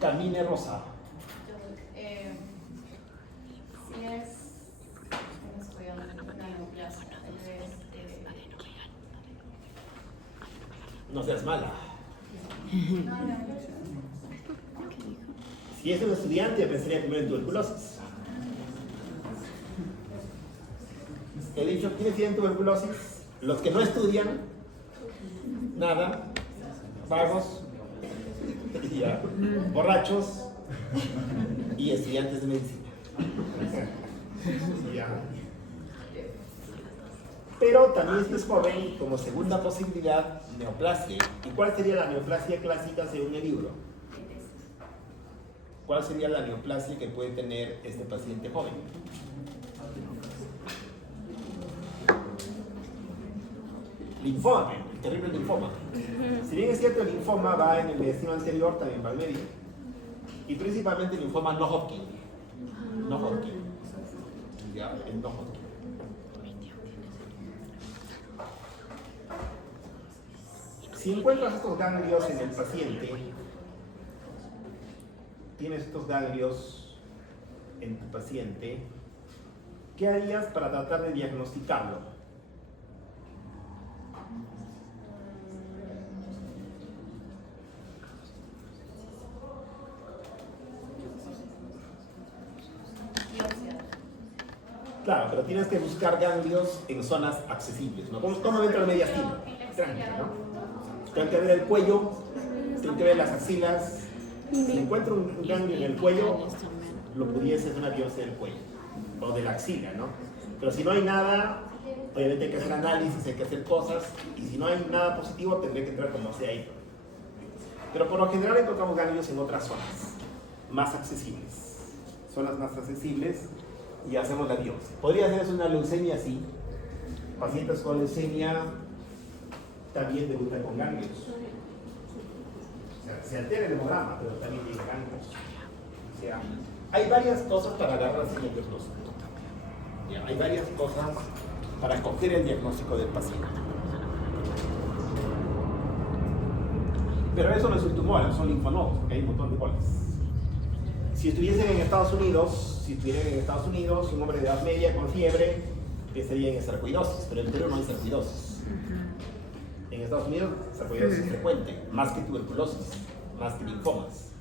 Camine Rosa. Si es una neoplasia, No seas mala. Si es un estudiante, pensaría primero en tuberculosis. He dicho, ¿quiénes tienen tuberculosis? Los que no estudian nada, vagos, ya, borrachos y estudiantes de medicina. Ya. Pero también si es joven, como segunda posibilidad, neoplasia. ¿Y cuál sería la neoplasia clásica según el libro? ¿Cuál sería la neoplasia que puede tener este paciente joven? Linfoma, el terrible linfoma. Si bien es cierto, el linfoma va en el mediastino anterior, también va al medio. Y principalmente el linfoma no Hodgkin. No Hodgkin. Ya, el no Hodgkin. Si encuentras estos ganglios en el paciente, tienes estos ganglios en tu paciente, ¿qué harías para tratar de diagnosticarlo? Claro, pero tienes que buscar ganglios en zonas accesibles, ¿no? ¿Cómo entra el mediastino? Tranquilo, ¿no? Tengo que ver el cuello, tengo que ver las axilas. Si encuentro un ganglio en el cuello, lo pudiese hacer una biopsia del cuello o de la axila, ¿no? Pero si no hay nada, obviamente hay que hacer análisis, hay que hacer cosas, y si no hay nada positivo, tendré que entrar como sea ahí. Pero por lo general encontramos ganglios en otras zonas más accesibles, zonas más accesibles, y hacemos la biopsia. Podría hacerse una leucemia así. Pacientes con leucemia también debutan con ganglios. O sea, se altera el hemograma, pero también tiene ganglios. O sea, hay varias cosas para agarrarse en el diagnóstico. Ya, hay varias cosas para coger el diagnóstico del paciente. Pero eso no es un tumor, son linfonodos, porque hay un montón de bolas. Si estuviesen en Estados Unidos, un hombre de edad media con fiebre, pensaría en sarcoidosis, pero en Perú no hay sarcoidosis. En Estados Unidos, sarcoidosis es frecuente, más que tuberculosis, más que linfomas.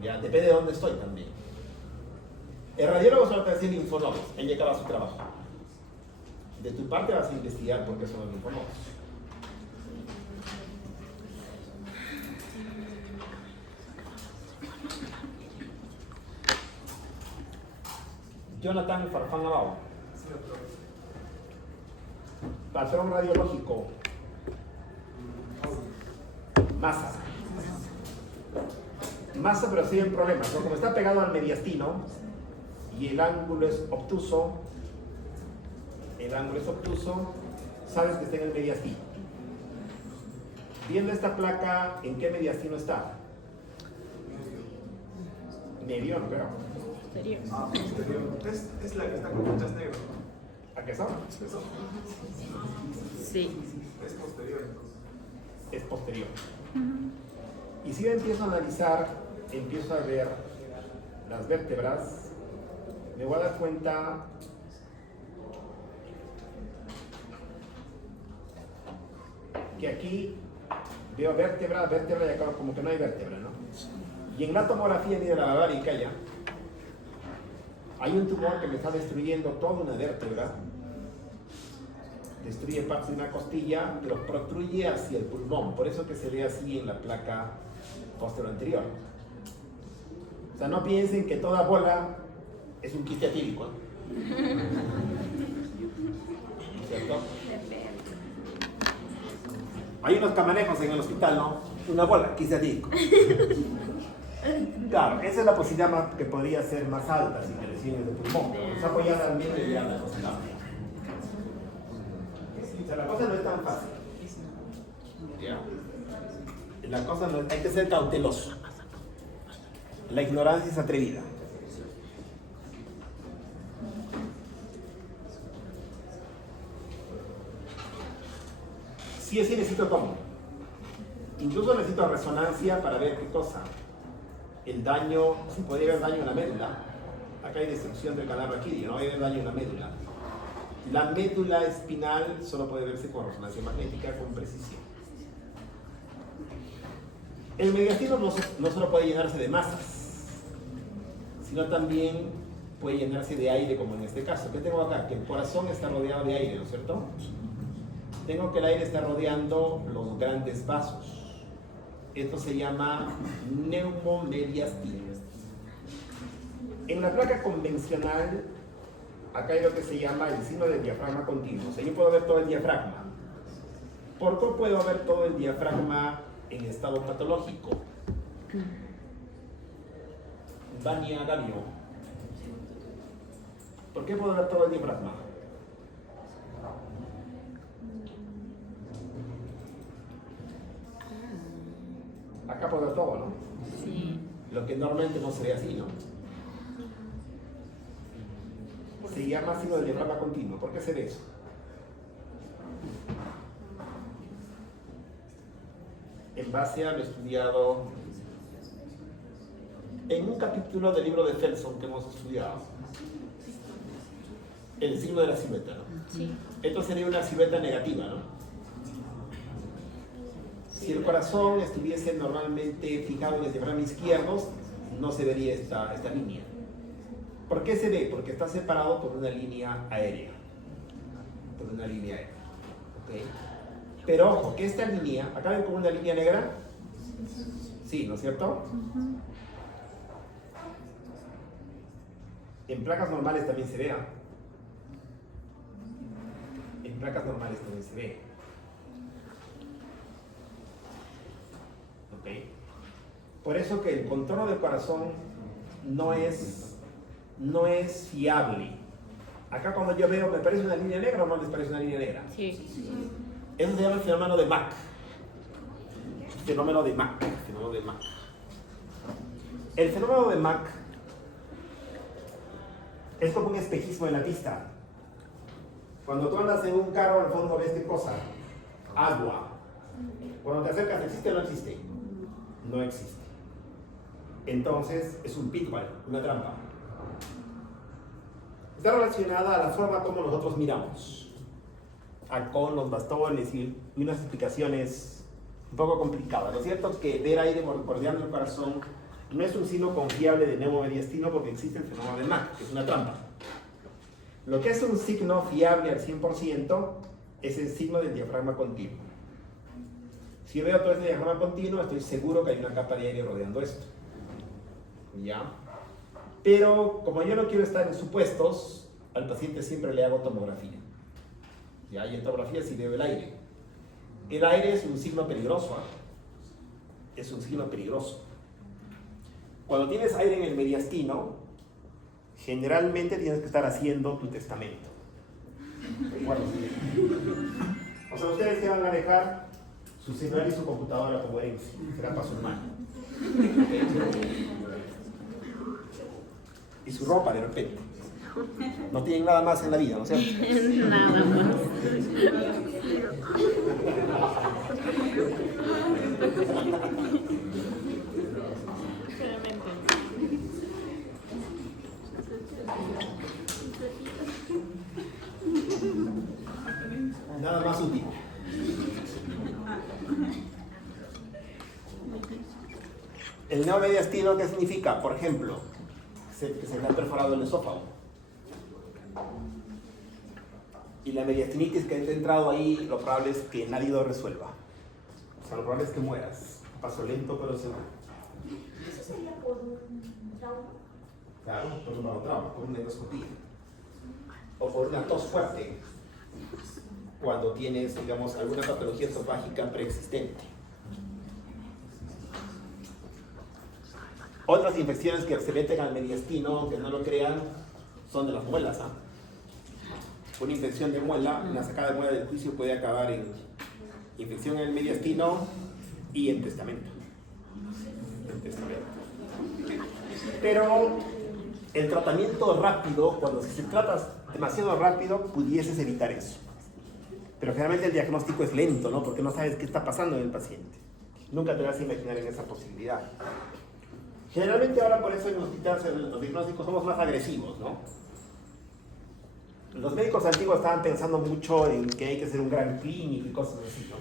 Ya, depende de dónde estoy también. El radiólogo solo te decía linfonodos, él ya acaba su trabajo. De tu parte vas a investigar por qué son los linfonodos. Jonathan Farfán Abao. Patrón radiológico. Masa. Masa, pero sí hay problemas, ¿no? Como está pegado al mediastino y el ángulo es obtuso, sabes que está en el mediastino. Viendo esta placa, ¿en qué mediastino está? Medio, no creo. Es la que está con manchas negras. ¿A qué son? Sí. Es posterior entonces. Es posterior. Y si yo empiezo a analizar, empiezo a ver las vértebras, me voy a dar cuenta que aquí veo vértebra, vértebra y acá como que no hay vértebra, ¿no? Y en la tomografía de la babárica ya hay un tumor que me está destruyendo toda una vértebra, destruye parte de una costilla, pero protruye hacia el pulmón, por eso que se ve así en la placa posterior anterior. O sea, no piensen que toda bola es un quiste atípico, ¿no? ¿Cierto? Hay unos camarejos en el hospital, ¿no? Una bola, quiste atípico. Claro, esa es la posibilidad que podría ser más alta si me lesiones de pulmón. Está apoyada al medio y ya la cosa está. O sea, la cosa no es tan fácil. ¿Ya? La cosa no es, hay que ser cauteloso. La ignorancia es atrevida. Sí, sí necesito tomo. Incluso necesito resonancia para ver qué cosa. El daño, si podría haber daño en la médula. Acá hay destrucción del canal raquídeo, no hay daño en la médula. La médula espinal solo puede verse con resonancia magnética con precisión. El mediastino no solo puede llenarse de masas, sino también puede llenarse de aire, como en este caso. ¿Qué tengo acá? Que el corazón está rodeado de aire, ¿no es cierto? Tengo que el aire está rodeando los grandes vasos. Esto se llama neumomediastino. En la placa convencional, acá hay lo que se llama el signo del diafragma continuo. O sea, yo puedo ver todo el diafragma. ¿Por qué puedo ver todo el diafragma en estado patológico? Vania Gavio. ¿Por qué puedo ver todo el diafragma? Acá puedo ver todo, ¿no? Sí. Lo que normalmente no se ve así, ¿no? Se llama signo del diafragma continuo. ¿Por qué se ve eso? En base a lo estudiado en un capítulo del libro de Felson que hemos estudiado. El signo de la silueta, ¿no? Sí. Esto sería una silueta negativa, ¿no? Si el corazón estuviese normalmente fijado en el diafragma izquierdo, no se vería esta línea. ¿Por qué se ve? Porque está separado por una línea aérea. Por una línea aérea. ¿Okay? Pero ojo, que esta línea, ¿acá ven como una línea negra? Sí, ¿no es cierto? En placas normales también se ve. En placas normales también se ve. ¿Ok? Por eso que el contorno del corazón no es fiable. Acá cuando yo veo, ¿me parece una línea negra o no les parece una línea negra? Sí. Eso se llama el fenómeno de Mach. Fenómeno de Mach. Fenómeno de Mach. El fenómeno de Mach es como un espejismo en la pista. Cuando tú andas en un carro, al fondo ves qué cosa. Agua. Cuando te acercas, ¿existe o no existe? No existe. Entonces es un pitfall, una trampa. Está relacionada a la forma como nosotros miramos. Con los bastones y unas explicaciones un poco complicadas. Lo cierto es que ver aire bordeando el corazón no es un signo confiable de neumomediastino porque existe el fenómeno de Mach, que es una trampa. Lo que es un signo fiable al 100% es el signo del diafragma continuo. Si yo veo todo este diafragma continuo, estoy seguro que hay una capa de aire rodeando esto. ¿Ya? Pero como yo no quiero estar en supuestos, al paciente siempre le hago tomografía. ¿Ya? Y en tomografía sí veo el aire. El aire es un signo peligroso. Es un signo peligroso. Cuando tienes aire en el mediastino, generalmente tienes que estar haciendo tu testamento. Bueno, o sea, ustedes que van a dejar su celular y su computadora como herencia, será para su hermano. Y su ropa de repente. No tienen nada más en la vida, ¿no es cierto? Nada más. Nada más útil. El neomediastino, ¿qué significa? Por ejemplo, que se le ha perforado el esófago. Y la mediastinitis que ha entrado ahí, lo probable es que nadie lo resuelva. O sea, lo probable es que mueras. Paso lento, pero seguro. ¿Eso sería por un trauma? Claro, por un trauma, por una endoscopía. O por una tos fuerte. Cuando tienes, digamos, alguna patología esofágica preexistente. Otras infecciones que se meten al mediastino, aunque no lo crean, son de las muelas. Una infección de muela, una sacada de muela del juicio puede acabar en infección en el mediastino y en testamento. Pero el tratamiento rápido, cuando si se trata demasiado rápido, pudieses evitar eso. Pero generalmente el diagnóstico es lento, ¿no? Porque no sabes qué está pasando en el paciente. Nunca te vas a imaginar en esa posibilidad. Generalmente ahora por eso en los hospitales los diagnósticos somos más agresivos, ¿no? Los médicos antiguos estaban pensando mucho en que hay que hacer un gran clínico y cosas así, ¿no?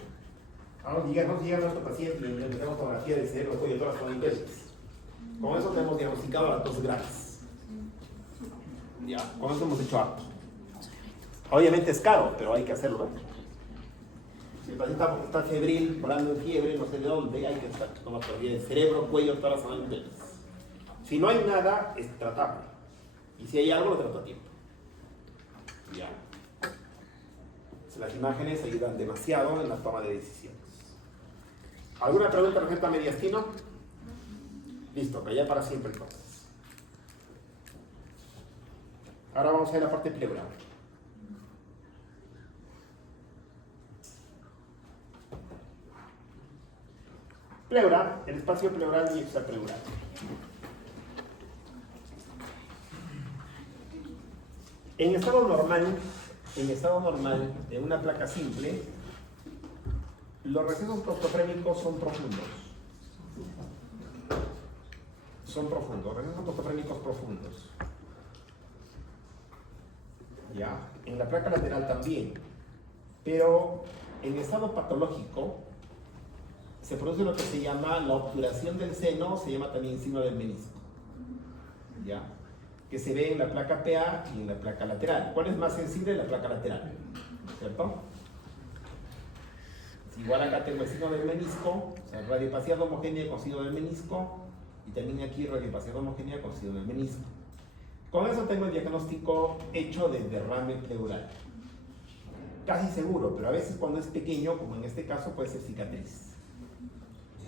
Ahora nos llega nuestro paciente y le metemos tomografía de cerebro, cuello, todas las veces. Con eso tenemos diagnosticado las tos graves. Ya, con eso hemos hecho harto. Obviamente es caro, pero hay que hacerlo, ¿no? Si el paciente está febril, volando en fiebre, no sé de dónde, hay que tomar tomografía de cerebro, cuello, todas las veces. Si no hay nada, es tratable. Y si hay algo, lo trato a tiempo. Ya. Las imágenes ayudan demasiado en la toma de decisiones. ¿Alguna pregunta respecto a mediastino? Listo, que ya para siempre entonces. Ahora vamos a ver la parte pleural. Pleura, el espacio pleural y extrapleural. En estado normal, en una placa simple, los recesos prostofrémicos son profundos. Recesos prostofrémicos profundos. Ya, en la placa lateral también. Pero en estado patológico se produce lo que se llama la obturación del seno, se llama también signo del menisco. Ya, que se ve en la placa PA y en la placa lateral. ¿Cuál es más sensible? La placa lateral, ¿cierto? Igual acá tengo el signo del menisco, o sea, radiopacidad homogénea con signo del menisco, y también aquí radiopacidad homogénea con signo del menisco. Con eso tengo el diagnóstico hecho de derrame pleural. Casi seguro, pero a veces cuando es pequeño, como en este caso, puede ser cicatriz.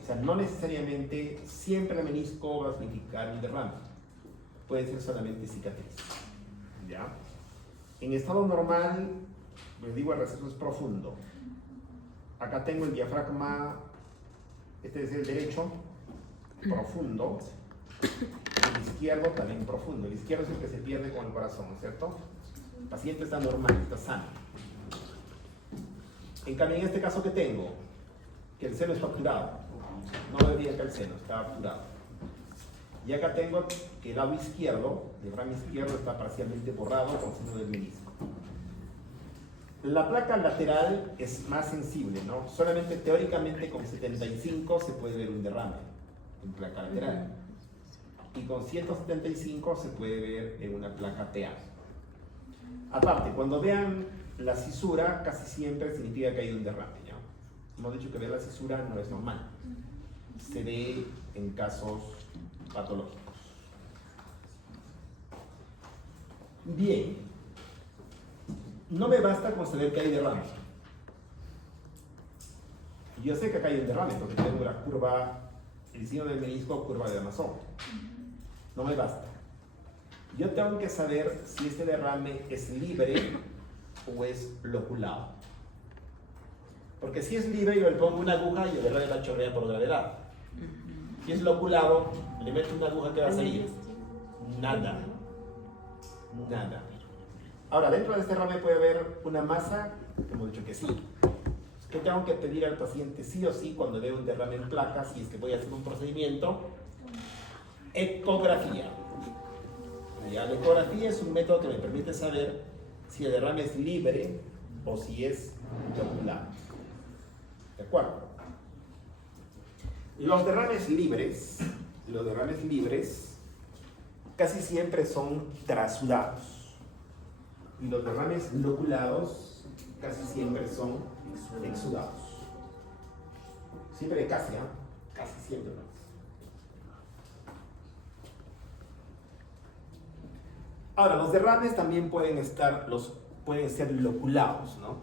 O sea, no necesariamente siempre el menisco va a significar un derrame. Puede ser solamente cicatriz. ¿Ya? En estado normal, les digo, el receso es profundo. Acá tengo el diafragma, este es el derecho, profundo. El izquierdo también profundo. El izquierdo es el que se pierde con el corazón, ¿cierto? El paciente está normal, está sano. En cambio, en este caso que tengo, que el seno está obturado. No debería acá el seno, está obturado. Y acá tengo que el lado izquierdo, el ramo izquierdo, está parcialmente borrado con signo del menisco. La placa lateral es más sensible, ¿no? Solamente teóricamente con 75 se puede ver un derrame en placa lateral. Y con 175 se puede ver en una placa PA. Aparte, cuando vean la cisura, casi siempre significa que hay un derrame, ¿ya? Hemos dicho que ver la cisura no es normal. Se ve en casos patológicos. Bien, no me basta con saber que hay derrame. Yo sé que acá hay un derrame porque tengo la curva, el signo del menisco, curva de Amazon. No me basta. Yo tengo que saber si este derrame es libre o es loculado. Porque si es libre, yo le pongo una aguja y el derrame va a chorrear por gravedad. Si es loculado, le meto una aguja que va a salir. Nada. Nada. Ahora, dentro de este derrame puede haber una masa, hemos dicho que sí. ¿Qué tengo que pedir al paciente sí o sí cuando veo un derrame en placas y es que voy a hacer un procedimiento? Ecografía. Ya, la ecografía es un método que me permite saber si el derrame es libre o si es loculado. ¿De acuerdo? Los derrames libres casi siempre son trasudados. Y los derrames loculados casi siempre son exudados. Siempre casi, casi siempre. Ahora, los derrames también pueden ser loculados, ¿no?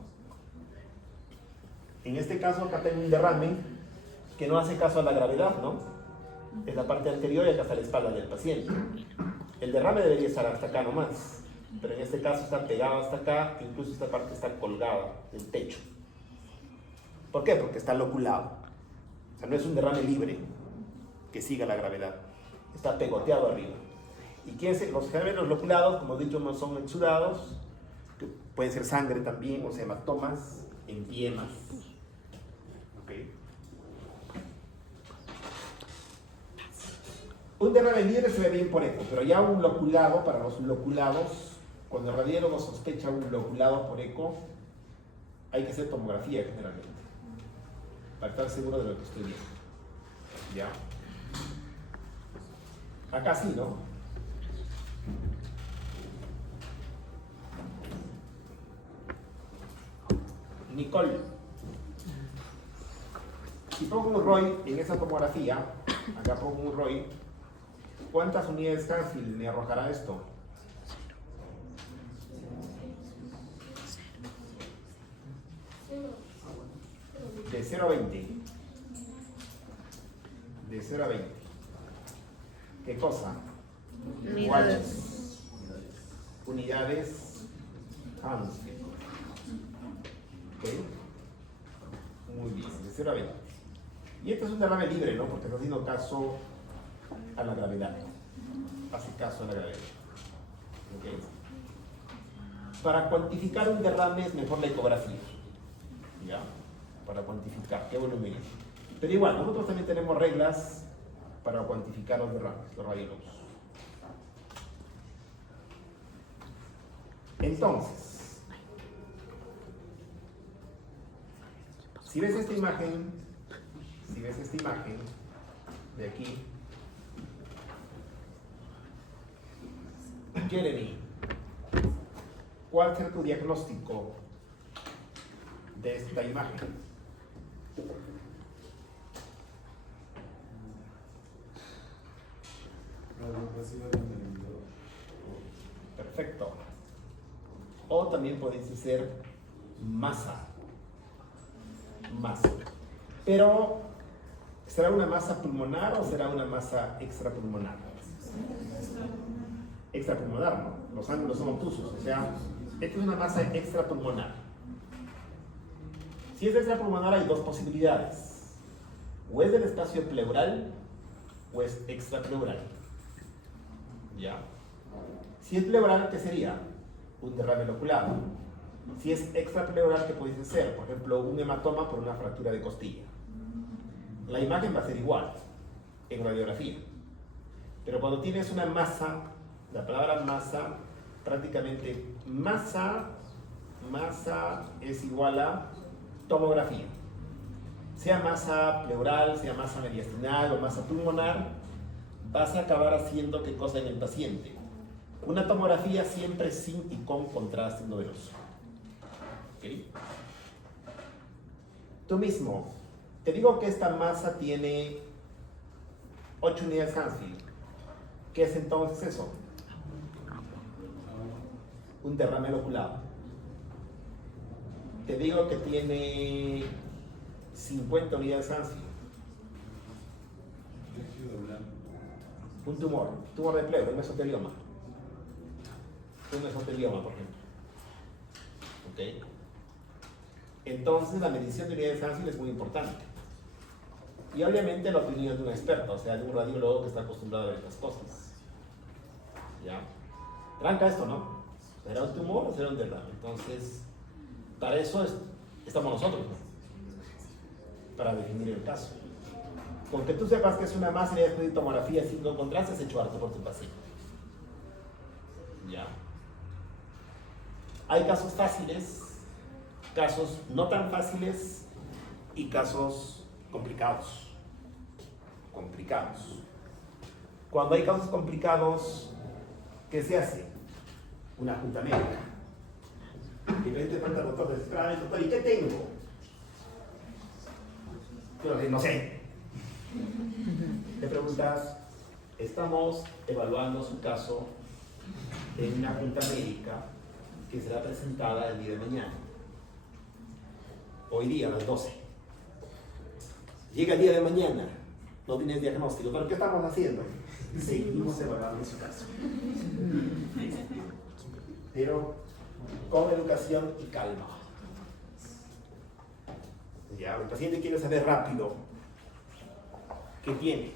En este caso acá tengo un derrame que no hace caso a la gravedad, ¿no? Es la parte anterior y acá está la espalda del paciente. El derrame debería estar hasta acá nomás, pero en este caso está pegado hasta acá, incluso esta parte está colgada del techo. ¿Por qué? Porque está loculado. O sea, no es un derrame libre que siga la gravedad, está pegoteado arriba. Y los derrames loculados, como he dicho, no son exudados, que pueden ser sangre también, o sea, hematomas, empiemas. ¿Okay? Un derrame libre se ve bien por eco, pero ya un loculado, para los loculados, cuando el radiólogo sospecha un loculado por eco, hay que hacer tomografía generalmente, para estar seguro de lo que estoy viendo. ¿Ya? Acá sí, ¿no? Nicole, si pongo un ROI en esa tomografía, acá pongo un ROI, ¿cuántas unidades Hansfield me arrojará esto? De 0 a 20. De 0 a 20. ¿Qué cosa? Unidades. Unidades Hansfield. ¿Ok? Muy bien, de 0 a 20. Y este es un derrame libre, ¿no? Porque está haciendo caso a la gravedad. Hace caso a la gravedad. ¿Ok? Para cuantificar un derrame es mejor la ecografía. ¿Ya? Para cuantificar qué volumen es. Pero igual, nosotros también tenemos reglas para cuantificar los derrames, los radiólogos. Entonces, si ves esta imagen de aquí, Jeremy, ¿cuál será tu diagnóstico de esta imagen? Perfecto. O también puede ser masa. Pero, ¿será una masa pulmonar o será una masa extrapulmonar? Extrapulmonar, ¿no? Los ángulos son obtusos, o sea, esta es una masa extrapulmonar. Si es extrapulmonar hay dos posibilidades. O es del espacio pleural o es extrapleural. ¿Ya? Si es pleural, ¿qué sería? Un derrame loculado. Si es extrapleural, ¿qué puede ser? Por ejemplo, un hematoma por una fractura de costilla. La imagen va a ser igual en radiografía. Pero cuando tienes una masa, la palabra masa, prácticamente masa es igual a tomografía. Sea masa pleural, sea masa mediastinal o masa pulmonar, vas a acabar haciendo qué cosa en el paciente. Una tomografía siempre sin y con contraste novedoso. ¿Okay? Tú mismo, te digo que esta masa tiene 8 unidades Hansfield. ¿Qué es entonces eso? Un derrame loculado. Te digo que tiene 50 unidades Hansfield. Un tumor de pleuro, un mesotelioma. Un mesotelioma, por ejemplo. ¿Ok? Entonces, la medición de unidades Hansfield es muy importante. Y obviamente la opinión de un experto, o sea, de un radiólogo que está acostumbrado a ver estas cosas. ¿Ya? tranca esto, ¿no? ¿Será un tumor o será un derrame? Entonces, para eso estamos nosotros, ¿no? Para definir el caso. Con que tú sepas que es una masa y hayas pedido tomografía sin contraste, has hecho harto por tu paciente. Ya. Hay casos fáciles, casos no tan fáciles y casos complicados. Cuando hay casos complicados, ¿qué se hace? Una junta médica. Y de repente pregunta al doctor, desesperadamente, doctor, ¿y qué tengo? Yo no sé. Le preguntas, estamos evaluando su caso en una junta médica que será presentada el día de mañana. Hoy día a las 12. Llega el día de mañana, no tienes diagnóstico, pero ¿qué estamos haciendo? Seguimos evaluando su caso. Pero con educación y calma. Ya, el paciente quiere saber rápido qué tiene.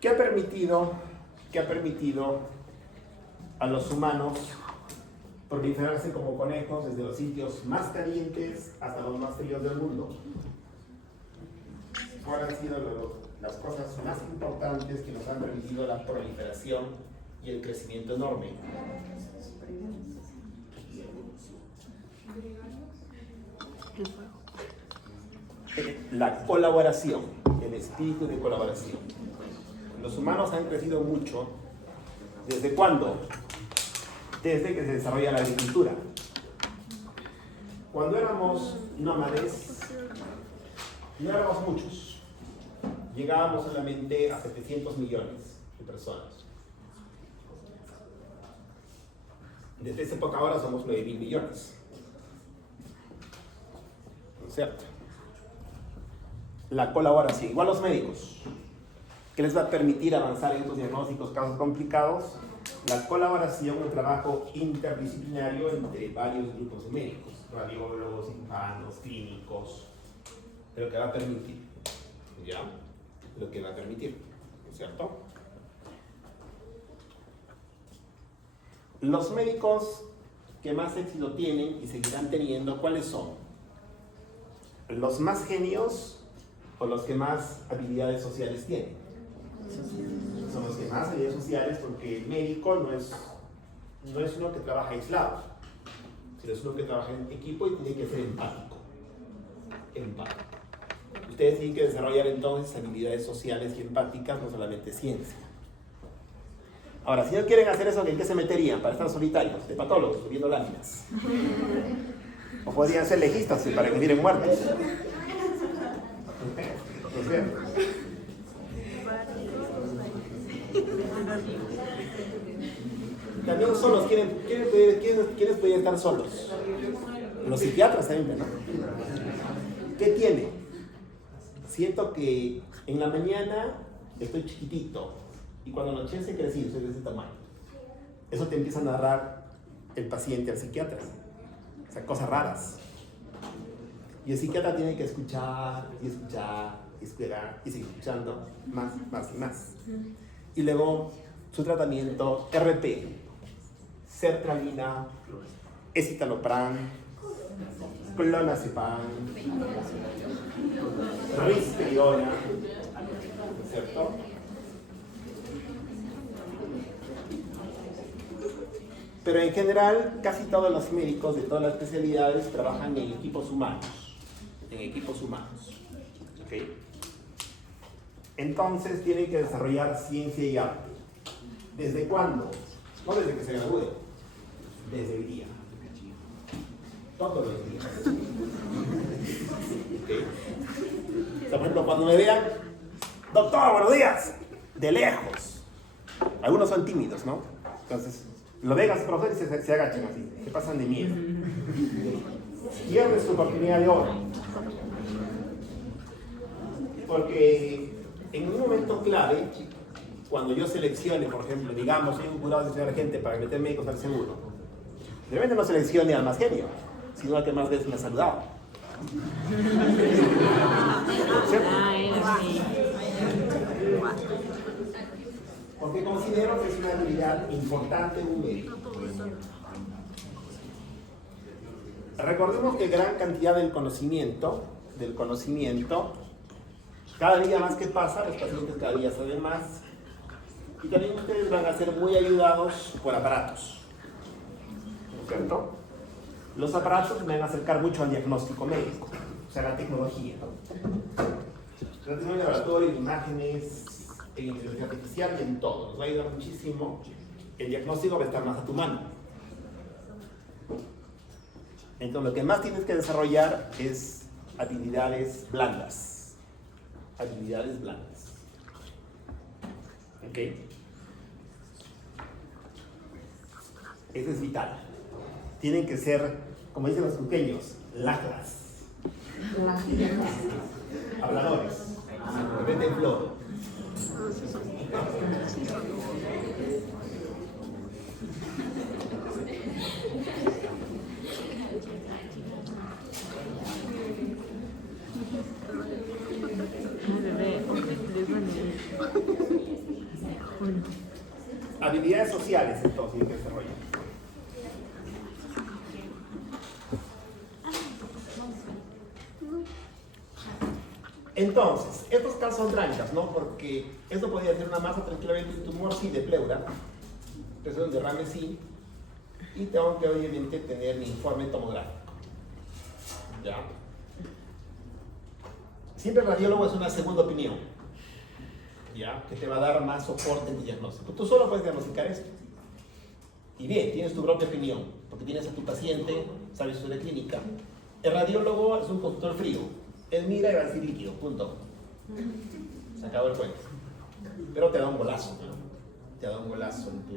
¿Qué ha permitido a los humanos proliferarse como conejos desde los sitios más calientes hasta los más fríos del mundo? ¿Cuáles han sido las cosas más importantes que nos han permitido la proliferación y el crecimiento enorme? La colaboración, el espíritu de colaboración. Los humanos han crecido mucho. ¿Desde cuándo? Desde que se desarrolla la agricultura. Cuando éramos nómades, no éramos muchos. Llegábamos solamente a 700 millones de personas. Desde esa época ahora somos 9.000 millones. ¿No es cierto? La colaboración, igual los médicos, que les va a permitir avanzar en estos diagnósticos, casos complicados, la colaboración, un trabajo interdisciplinario entre varios grupos de médicos, radiólogos, cirujanos, clínicos, lo que va a permitir, ¿ya? Lo que va a permitir, ¿no es cierto? Los médicos que más éxito tienen y seguirán teniendo, ¿cuáles son? ¿Los más genios o los que más habilidades sociales tienen? Son los que más habilidades sociales, porque el médico no es uno que trabaja aislado, sino es uno que trabaja en equipo y tiene que ser empático. Ustedes tienen que desarrollar entonces habilidades sociales y empáticas, no solamente ciencia. Ahora, si no quieren hacer eso, ¿en qué se meterían? Para estar solitarios, de patólogos, subiendo láminas. O podrían ser legistas para que miren muertos. También solos, ¿quiénes podrían estar solos? Los psiquiatras también, ¿no? ¿Qué tiene? Siento que en la mañana estoy chiquitito y cuando anochece crecí, soy de ese tamaño. Eso te empieza a narrar el paciente al psiquiatra. O sea, cosas raras. Y el psiquiatra tiene que escuchar y escuchar y esperar y seguir escuchando más y más. Y luego su tratamiento RP, sertralina, escitalopram, clonazepam, risperidona, ¿cierto? Pero en general, casi todos los médicos de todas las especialidades trabajan en equipos humanos. ¿Okay? Entonces tienen que desarrollar ciencia y arte. ¿Desde cuándo? No desde que se gradúe, desde el día. Todos los días. ¿Okay? O sea, por ejemplo, cuando me vean, doctor, buenos días, de lejos. Algunos son tímidos, ¿no? Entonces, lo ven a su profesor y se agachan así, se pasan de miedo. Pierdes su oportunidad de oro. Porque en un momento clave, cuando yo seleccione, por ejemplo, digamos, soy un jurado de seleccionar gente para meter médicos al seguro, de repente no seleccione al más genio, sino al que más veces me ha saludado. ¿Cierto? Sí. Porque considero que es una habilidad importante en un médico. Recordemos que gran cantidad del conocimiento, cada día más que pasa, los pacientes cada día saben más, y también ustedes van a ser muy ayudados por aparatos, ¿no es cierto? Los aparatos me van a acercar mucho al diagnóstico médico, o sea, la tecnología, ¿no? La tecnología de laboratorio, en imágenes, en inteligencia artificial y en todo, nos va a ayudar muchísimo. El diagnóstico va a estar más a tu mano. Entonces, lo que más tienes que desarrollar es habilidades blandas. Habilidades blandas. ¿Ok? Eso es vital. Tienen que ser, como dicen los cusqueños, lacras. Habladores. De repente en flor. Habilidades sociales, entonces, tienen que desarrollar. Entonces, estos casos son trancas, ¿no? Porque esto podría ser una masa tranquilamente un tumor, sí, de pleura, es un derrame, sí, y tengo que obviamente tener mi informe tomográfico. ¿Ya? Siempre el radiólogo es una segunda opinión, ¿ya? Que te va a dar más soporte en tu diagnóstico. Tú solo puedes diagnosticar esto. Y bien, tienes tu propia opinión, porque tienes a tu paciente, sabes su clínica. El radiólogo es un consultor frío. Él mira y va a decir líquido, punto. Se acabó el cuento. Pero te da un golazo, ¿no? Te da un golazo en tu...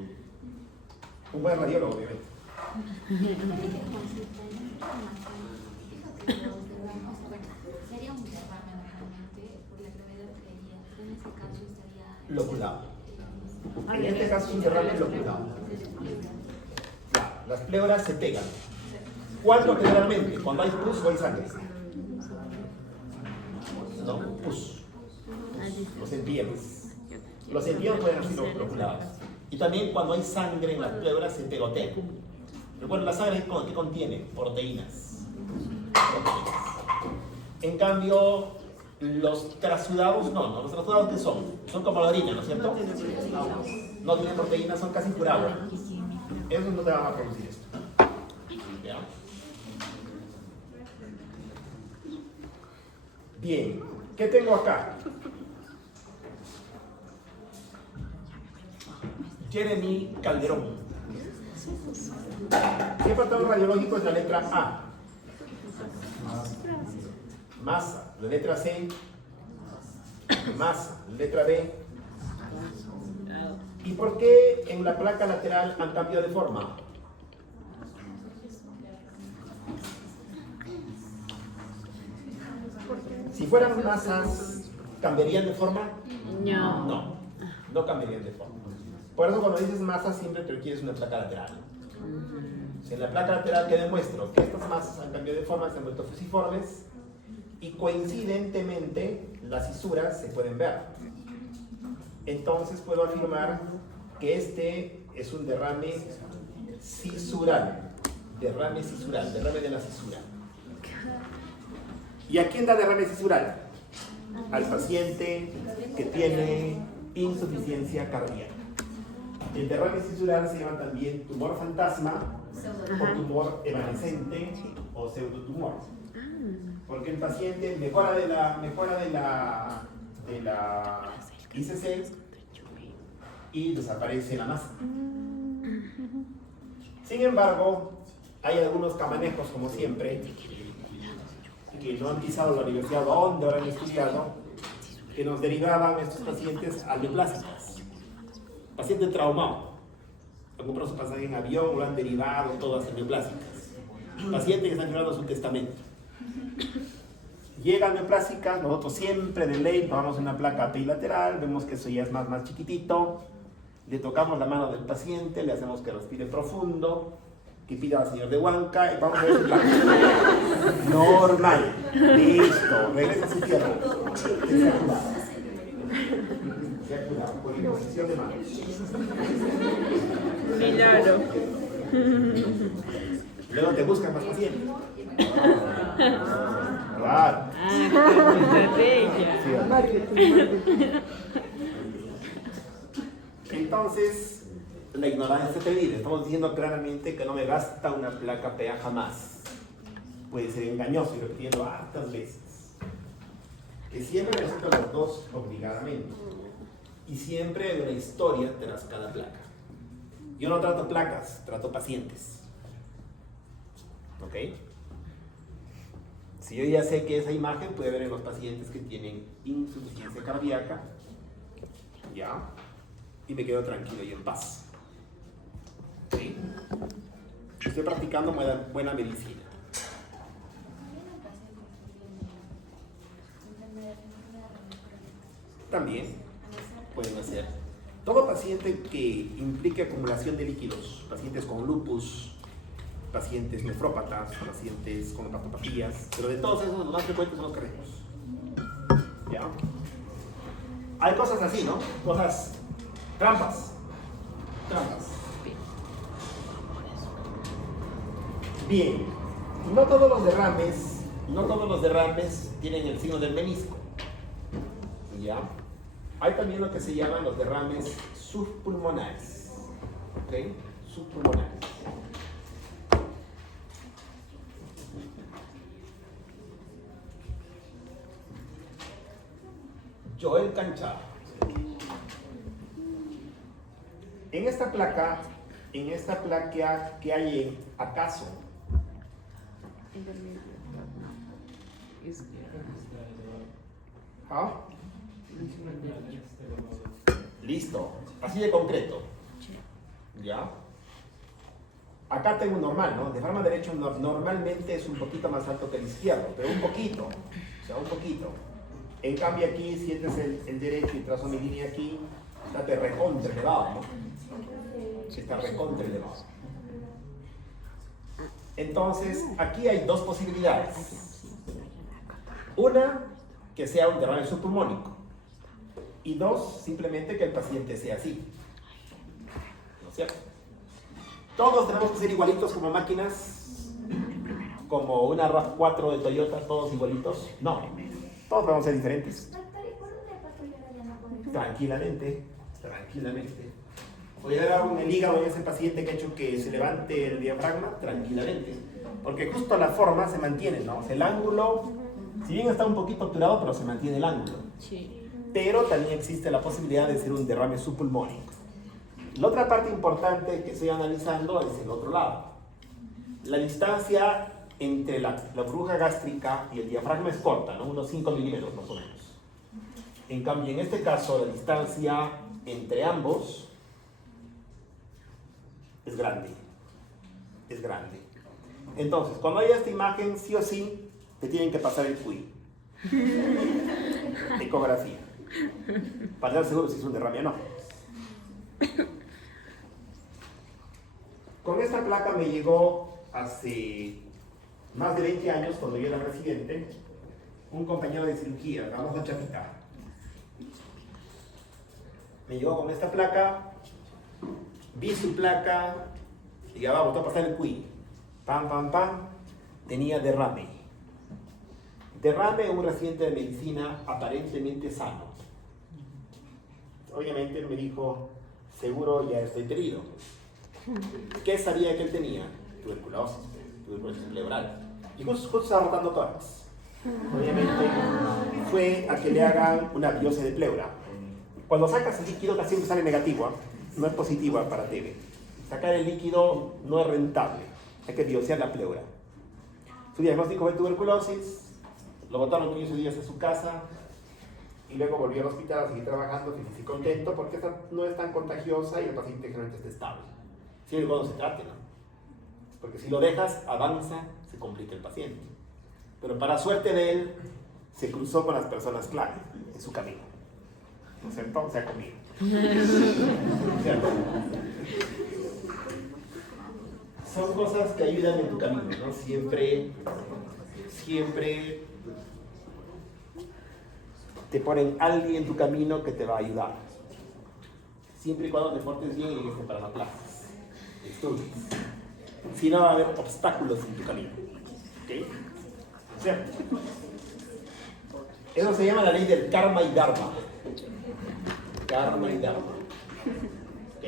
Un buen radiólogo, obviamente. Sería un derrame normalmente por la gravedad que haría, pero en este caso estaría... Loculado. En este caso es un derrame loculado. Ya, las pleuras se pegan. ¿Cuándo generalmente? Cuando hay pus o hay sangre. ¿No? Pus. Los empielos. Los empielos pueden ser loculados. Y también cuando hay sangre en las pleuras se pegotea. Recuerden, la sangre ¿qué contiene? Proteínas. En cambio, los trasudados no. Los trasudados ¿qué son? Son como la orina, ¿no es cierto? No tienen proteínas, son casi pura agua. Esos no te van a producir esto. ¿Ya? Bien, ¿qué tengo acá? Jeremy Calderón. ¿Qué factor radiológico es la letra A? Masa. La letra C. Masa. Letra B. ¿Y por qué en la placa lateral han cambiado de forma? Si fueran masas, ¿cambiarían de forma? No cambiarían de forma. Por eso cuando dices masa siempre te requieres una placa lateral. Si en la placa lateral te demuestro que estas masas han cambiado de forma, se han vuelto fusiformes y coincidentemente las fisuras se pueden ver. Entonces puedo afirmar que este es un derrame cisural. Derrame cisural, derrame de la cisura. ¿Y a quién da derrame cisural? Al paciente que tiene insuficiencia cardíaca. El derrame cisural se llama también tumor fantasma o tumor evanescente o pseudotumor. Porque el paciente mejora de la ICC y desaparece la masa. Sin embargo, hay algunos camanejos, como siempre, que no han pisado la universidad donde ahora han estudiado, que nos derivaban estos pacientes a neoplásicas. Paciente traumado, han comprado su pasaje en avión, lo han derivado todas a neoplásicas. Paciente que está firmando su testamento. Llegan neoplásicas, nosotros siempre de ley tomamos una placa bilateral, vemos que eso ya es más chiquitito, le tocamos la mano del paciente, le hacemos que respire profundo que pida al señor de Huanca y vamos a ver su placa. Normal. Listo. Regresa a su tierra. Sea curado. Sea curado. Por imposición de manos. Milagro. Luego te buscan más pacientes. Claro. Estrategia. Entonces, la ignorancia te vive. Estamos diciendo claramente que no me basta una placa PA jamás. Puede ser engañoso y repitiendo hartas veces. Que siempre necesito los dos obligadamente. Y siempre hay una historia tras cada placa. Yo no trato placas, trato pacientes. ¿Ok? Si yo ya sé que esa imagen puede ver en los pacientes que tienen insuficiencia cardíaca, ¿ya? Y me quedo tranquilo y en paz. ¿Sí? Estoy practicando buena medicina. También pueden hacer. Todo paciente que implique acumulación de líquidos, pacientes con lupus, pacientes nefrópatas, pacientes con hepatopatías, pero de todos esos los más frecuentes son los cardíacos. ¿Ya? Hay cosas así, ¿no? Cosas trampas. Trampas. Bien. No todos los derrames tienen el signo del menisco. ¿Ya? Hay también lo que se llaman los derrames subpulmonares. ¿Ok? Subpulmonares. Joel Canchar. En esta placa que hay en acaso, ¿ah? Listo, así de concreto. ¿Ya? Acá tengo un normal, ¿no? De forma derecho normalmente es un poquito más alto que el izquierdo, pero un poquito, o sea, un poquito. En cambio aquí sientes el derecho y trazo mi línea aquí, está recontra elevado, ¿no? Está recontra elevado. Entonces, aquí hay dos posibilidades. Una, que sea un derrame subpulmónico. Y dos, simplemente que el paciente sea así. ¿No es cierto? Todos tenemos que ser igualitos como máquinas, como una RAV4 de Toyota, todos igualitos. No, todos vamos a ser diferentes. Doctor, ¿y por dónde patrulla ya no podemos? Tranquilamente. Voy a dar algo en el hígado en ese paciente que ha hecho que se levante el diafragma, tranquilamente. Porque justo la forma se mantiene, ¿no? O sea, el ángulo, si bien está un poquito obturado, pero se mantiene el ángulo. Sí. Pero también existe la posibilidad de ser un derrame subpulmónico. La otra parte importante que estoy analizando es el otro lado. La distancia entre la burbuja gástrica y el diafragma es corta, ¿no? Unos 5 milímetros más o menos. En cambio, en este caso, la distancia entre ambos es grande. Es grande. Entonces, cuando haya esta imagen, sí o sí, te tienen que pasar el QI. Ecografía. Para estar seguro si es un derrame o no. Con esta placa me llegó hace más de 20 años, cuando yo era residente, un compañero de cirugía, Carlos Chapita. Me llegó con esta placa, vi su placa, y ya vamos a pasar el QI. Pam, pam, pam, tenía derrame. Derrame, un residente de medicina aparentemente sano. Obviamente él me dijo, seguro ya estoy herido. ¿Qué sabía que él tenía? Tuberculosis pleural. Y justo estaba rotando tórax. Obviamente fue a que le hagan una biopsia de pleura. Cuando sacas el líquido casi siempre sale negativo, no es positiva para TV. Sacar el líquido no es rentable, hay que biopsiar la pleura. Su diagnóstico fue tuberculosis, lo botaron 15 días a su casa y luego volvió al hospital a seguir trabajando feliz y contento porque esta no es tan contagiosa y el paciente generalmente está estable. Siempre y cuando se trate, ¿no? Porque si lo dejas, avanza, se complica el paciente. Pero para suerte de él, se cruzó con las personas clave en su camino. ¿No es cierto? O sea, conmigo. ¿Cierto? son cosas que ayudan en tu camino, ¿no? Siempre te ponen alguien en tu camino que te va a ayudar. Siempre y cuando te portes bien y estés para las clases, estudies. Si no, va a haber obstáculos en tu camino. ¿Ok? ¿Cierto? Eso se llama la ley del karma y dharma. Karma y dharma. ¿Ok?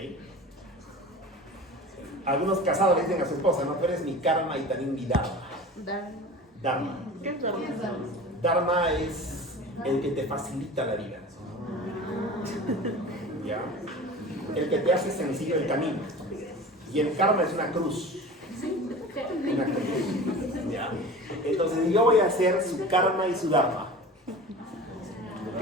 Algunos casados le dicen a su esposa, no, tú eres mi karma y también mi dharma. Dharma. ¿Qué es dharma? Dharma es el que te facilita la vida. ¿Ya? El que te hace sencillo el camino. Y el karma es una cruz. Una cruz. ¿Ya? Entonces yo voy a hacer su karma y su dharma. ¿Ok?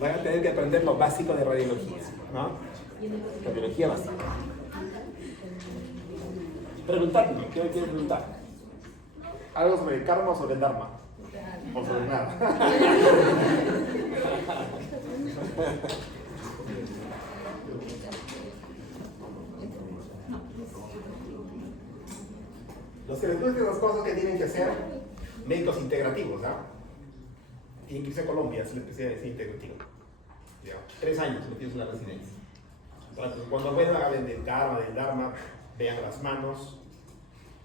Van a tener que aprender lo básico de radiología, ¿no? Radiología básica. Preguntadme, ¿qué me quieren preguntar? ¿Algo sobre el karma o sobre el dharma? ¿O sobre nada? Los que les gustan las cosas que tienen que hacer, médicos integrativos, ¿ah? Tienen que irse a Colombia, es la especialidad de integrativo. ¿Ya? 3 años metidos en la residencia. Cuando vuelvan a hablar del karma, del dharma, vean las manos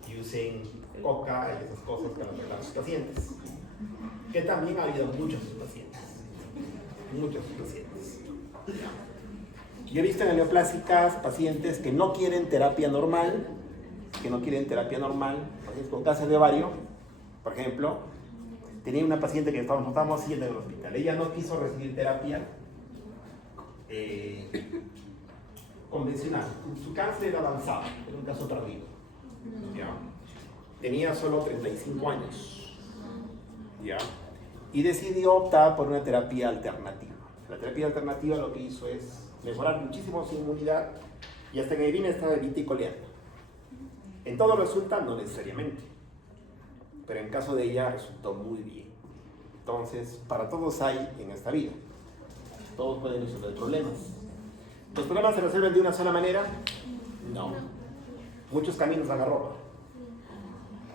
y usen coca y esas cosas para tratar a sus pacientes. Que también ha habido muchos pacientes. Muchos pacientes. Yo he visto en neoplásicas pacientes que no quieren terapia normal, pacientes con cáncer de ovario, por ejemplo. Tenía una paciente que estábamos siguiendo en el hospital. Ella no quiso recibir terapia convencional. Su cáncer era avanzado, era un caso tardío. ¿Ya? Tenía solo 35 años. ¿Ya? Y decidió optar por una terapia alternativa. La terapia alternativa lo que hizo es mejorar muchísimo su inmunidad y hasta en el INE estaba evita y coleando. En todo resulta, no necesariamente, pero en caso de ella resultó muy bien. Entonces, para todos hay en esta vida. Todos pueden resolver problemas. ¿Los problemas se resuelven de una sola manera? No. Muchos caminos a la ropa.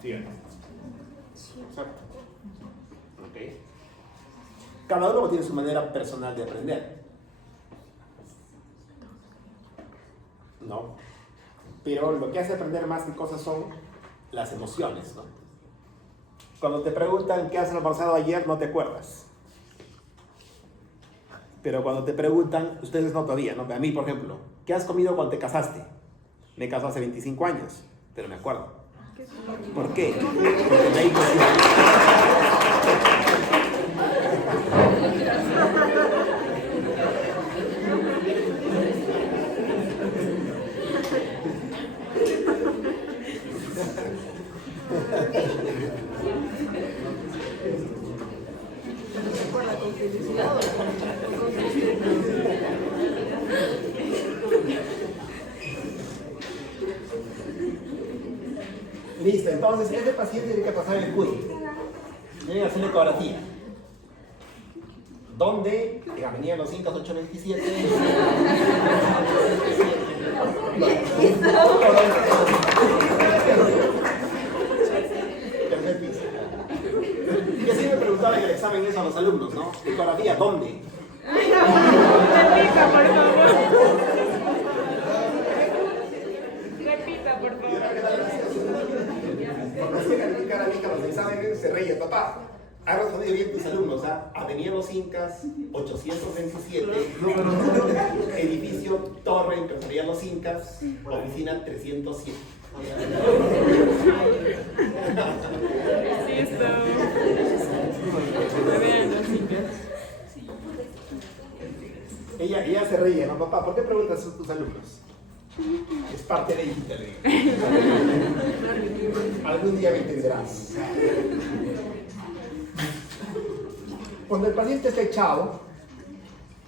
¿Sí o no? Exacto. ¿Ok? Cada uno tiene su manera personal de aprender. ¿No? Pero lo que hace aprender más que cosas son las emociones, ¿no? Cuando te preguntan qué has almorzado ayer, no te acuerdas. Pero cuando te preguntan, ustedes no todavía, ¿no? A mí, por ejemplo, ¿qué has comido cuando te casaste? Me casé hace 25 años, pero me acuerdo. ¿Por qué? Porque me dijo listo, entonces este paciente tiene que pasar el CUI. Tiene que hacer una ecografía. ¿Dónde? En Avenida Los Incas 827. Tercer piso. Y así me preguntaba en el examen eso a los alumnos, ¿no? Ecografía, ¿dónde? Repita, por favor. Repita, por favor. Cuando hacía calificar a mi hija los exámenes, se reía, papá. Ha respondido bien tus alumnos, ¿ah? Avenida Los Incas, 827, edificio Torre Empresarial Los Incas, oficina 307. Listo. Me vean los chicos. Ella se reía, ¿no? Papá, ¿por qué preguntas a tus alumnos? Es parte de ella, le digo. Algún día me entenderás. Cuando el paciente está echado,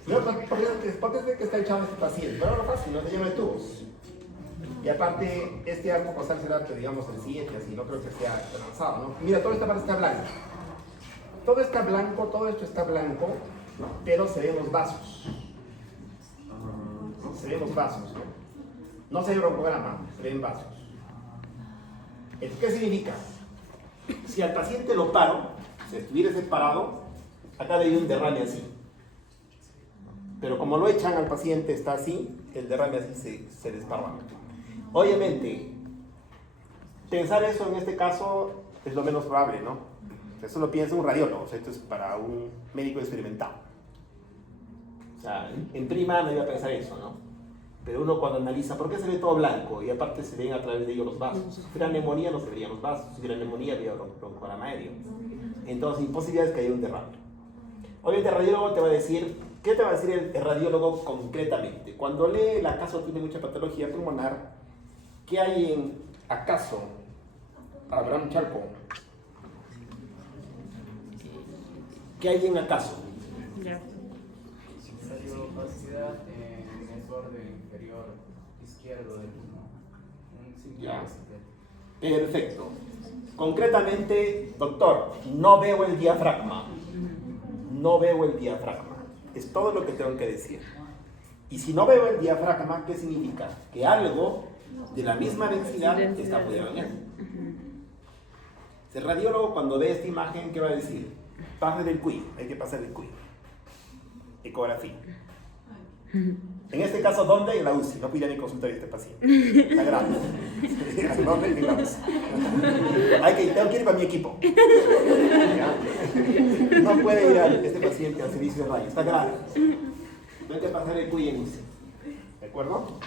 ¿por qué es que está echado este paciente? Bueno, no fácil, no se llena de tubos. Y aparte, este arco pasar será, digamos, el 7, así, no creo que sea avanzado, ¿no? Mira, toda esta parte está blanca. todo está blanco, todo esto está blanco, pero se ven los vasos. ¿No? Se ven los vasos, ¿no? No se ve broncograma, se ven vasos. ¿Qué significa? Si al paciente lo paro, si estuviera separado, acá debería un derrame así. Pero como lo echan al paciente, está así, el derrame así se desparrama. Obviamente, pensar eso en este caso es lo menos probable, ¿no? Eso lo piensa un radiólogo, o sea, esto es para un médico experimentado. O sea, en prima no iba a pensar eso, ¿no? Pero uno cuando analiza, ¿por qué se ve todo blanco? Y aparte se ven a través de ellos los vasos. Si hubiera neumonía no se verían los vasos, si hubiera neumonía habría broncograma medio. Entonces, imposibilidad es que haya un derrame. Obviamente el radiólogo te va a decir, ¿qué te va a decir el radiólogo concretamente? Cuando lee el acaso tiene mucha patología pulmonar, ¿qué hay en acaso? Abraham Chalco. ¿Qué hay en acaso? Ya. Cardioopacidad en el borde inferior izquierdo del pulmón. Un síntoma Ya. básicamente. Perfecto. Concretamente, doctor, no veo el diafragma. No veo el diafragma. Es todo lo que tengo que decir. Y si no veo el diafragma, ¿qué significa? Que algo de la misma densidad está apoyado en él. El radiólogo cuando ve esta imagen, ¿qué va a decir? Pase del cuello, hay que pasar el cuello. Ecografía. En este caso, ¿dónde? En la UCI. No pide ni consultar a este paciente. Está grave. ¿Dónde? En la UCI. Tengo que ir para mi equipo. No puede ir este paciente al servicio de rayos. Está grave. No hay que pasar el cuello en UCI. ¿De acuerdo?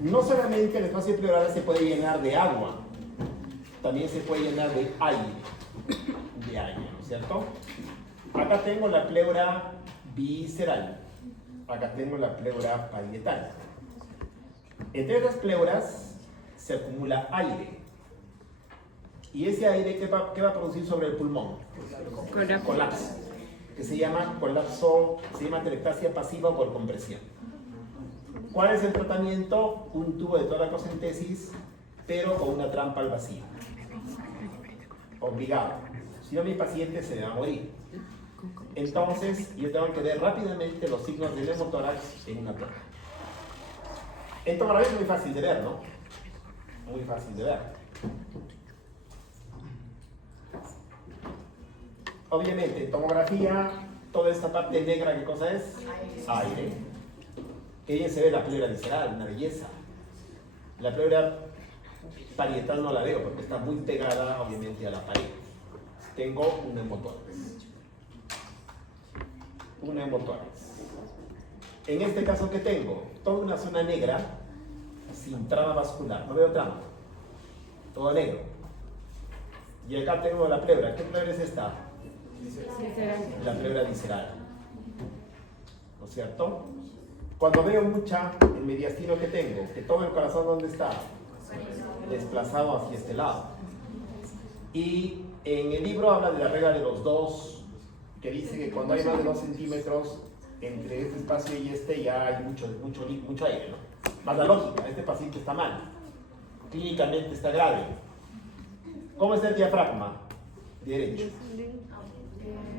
No solamente el espacio pleural se puede llenar de agua, también se puede llenar de aire, ¿no es cierto? Acá tengo la pleura visceral, acá tengo la pleura parietal. Entre las pleuras se acumula aire. ¿Y ese aire qué va a producir sobre el pulmón? Colapso. Que se llama colapso, se llama atelectasia pasiva o por compresión. ¿Cuál es el tratamiento? Un tubo de toracocentesis, pero con una trampa al vacío. Obligado. Si no, mi paciente se va a morir. Entonces, yo tengo que ver rápidamente los signos de neumotórax en una placa. En tomografía es muy fácil de ver, ¿no? Muy fácil de ver. Obviamente, en tomografía, toda esta parte negra, ¿qué cosa es? Aire. Que bien se ve la pleura visceral, una belleza. La pleura parietal no la veo porque está muy pegada, obviamente, a la pared. Tengo un neumotórax. Un neumotórax. En este caso, ¿qué tengo? Toda una zona negra sin trama vascular. No veo trama. Todo negro. Y acá tengo la pleura. ¿Qué pleura es esta? La pleura visceral. ¿No es cierto? Cuando veo mucha, el mediastino que tengo, que todo el corazón, ¿dónde está? Desplazado hacia este lado. Y en el libro habla de la regla de los 2, que dice que cuando hay más de 2 centímetros entre este espacio y este, ya hay mucho aire, ¿no? Más la lógica, este paciente está mal. Clínicamente está grave. ¿Cómo está el diafragma? Derecho.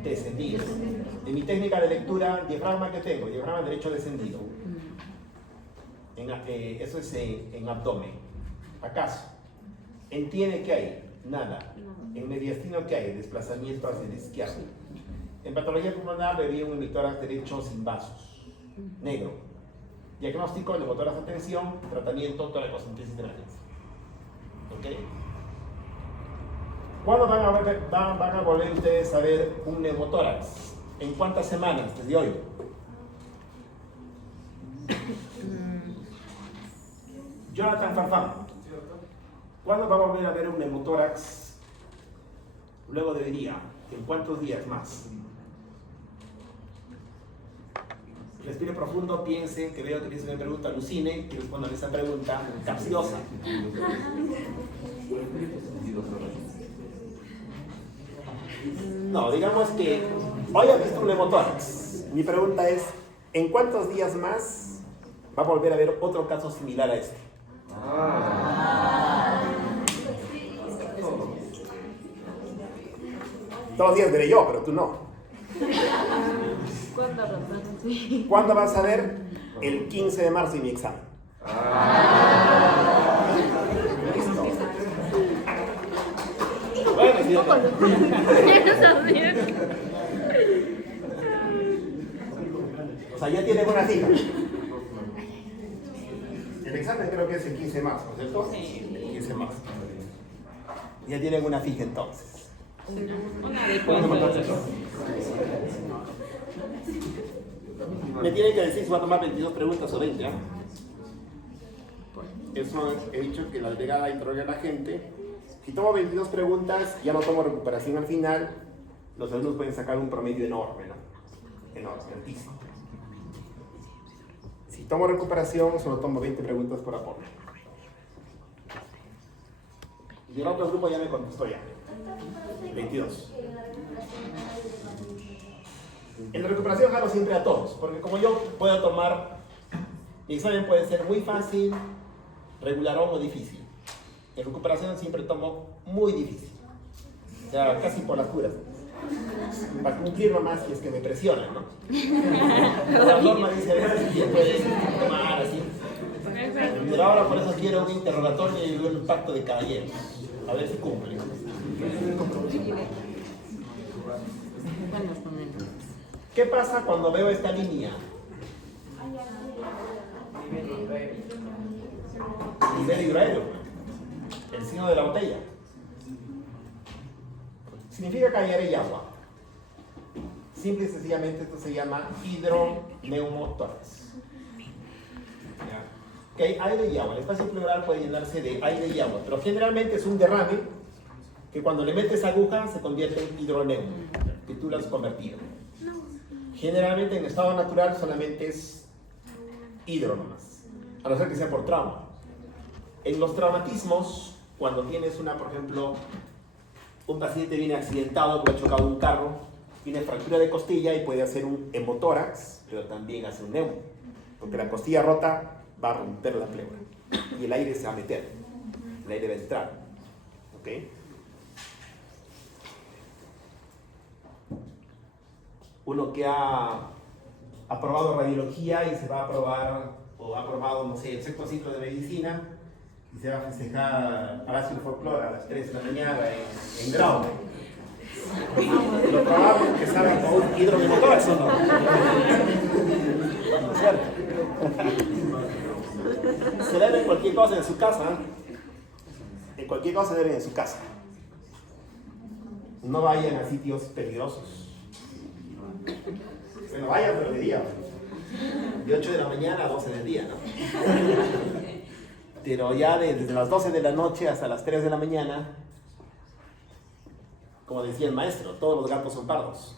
Descendido. En mi técnica de lectura, diafragma que tengo, diafragma derecho descendido. Eso es en abdomen. ¿Acaso? ¿Entiende qué hay? Nada. En mediastino ¿qué hay? Desplazamiento hacia la izquierda. En patología pulmonar vería un hemitórax derecho sin vasos. Negro. Diagnóstico, neumotórax de tensión, tratamiento, toracocentesis de emergencia. ¿Ok? ¿Cuándo van a volver ustedes a ver un neumotórax? ¿En cuántas semanas desde hoy? Jonathan Farfán, ¿cuándo va a volver a ver un neumotórax? Luego debería. ¿En cuántos días más? Respire profundo, piense, que veo que piensa una pregunta, alucine y respondan a esa pregunta capciosa. No, digamos que hoy ha visto un neumotórax. Mi pregunta es, ¿en cuántos días más va a volver a ver otro caso similar a este? Todos los días veré yo, pero tú no. ¿Cuándo arrancan? Sí. ¿Cuándo vas a ver? El 15 de marzo y mi examen. Listo. Bueno, sí, o sea, ya tienen una cita. El examen creo que es el 15 de marzo, ¿cierto? Sí. El 15 de marzo. Ya tienen una fija entonces. Una de cuánto. Me tienen que decir si va a tomar 22 preguntas o 20, ¿ah? Eso he dicho que la delegada interrogue a la gente. Si tomo 22 preguntas, ya no tomo recuperación al final, los alumnos pueden sacar un promedio enorme, ¿no? Enorme, altísimo. Si tomo recuperación, solo tomo 20 preguntas por aporte. Y el otro grupo ya me contestó ya. 22. En la recuperación jalo siempre a todos, porque como yo puedo tomar, mi examen puede ser muy fácil, regularón o difícil. En recuperación siempre tomo muy difícil, o sea, casi por las puras. Para cumplir nomás si es que me presionan, ¿no? La norma dice, si puedes tomar así. Pero ahora por eso quiero un interrogatorio y un pacto de caballeros. A ver si cumple. ¿Qué pasa cuando veo esta línea? Nivel hidroaéreo. El signo de la botella. Significa que hay aire y agua. Simple y sencillamente esto se llama hidroneumotórax. Que hay aire y agua. El espacio pleural puede llenarse de aire y agua, pero generalmente es un derrame que cuando le metes aguja se convierte en hidroneumo, que tú lo has convertido. Generalmente en estado natural solamente es hidro nomás, a no ser que sea por trauma. En los traumatismos, cuando tienes por ejemplo, un paciente viene accidentado, que ha chocado un carro, tiene fractura de costilla y puede hacer un hemotórax, pero también hace un neumo, porque la costilla rota va a romper la pleura y el aire se va a meter, el aire va a entrar. ¿Ok? Uno que ha aprobado radiología y se va a aprobar, o ha aprobado, no sé, el sexto ciclo de medicina y se va a festejar Palacio del Folclore a las 3 de la mañana en Grau. Lo probable es que salga con un hidroneumotórax o no. ¿No es cierto? Se deben cualquier cosa en su casa. En cualquier cosa deben en su casa. No vayan a sitios peligrosos. Bueno, vayan, pero de día. De 8 de la mañana a 12 del día, ¿no? Pero ya desde las 12 de la noche hasta las 3 de la mañana, como decía el maestro, todos los gatos son pardos.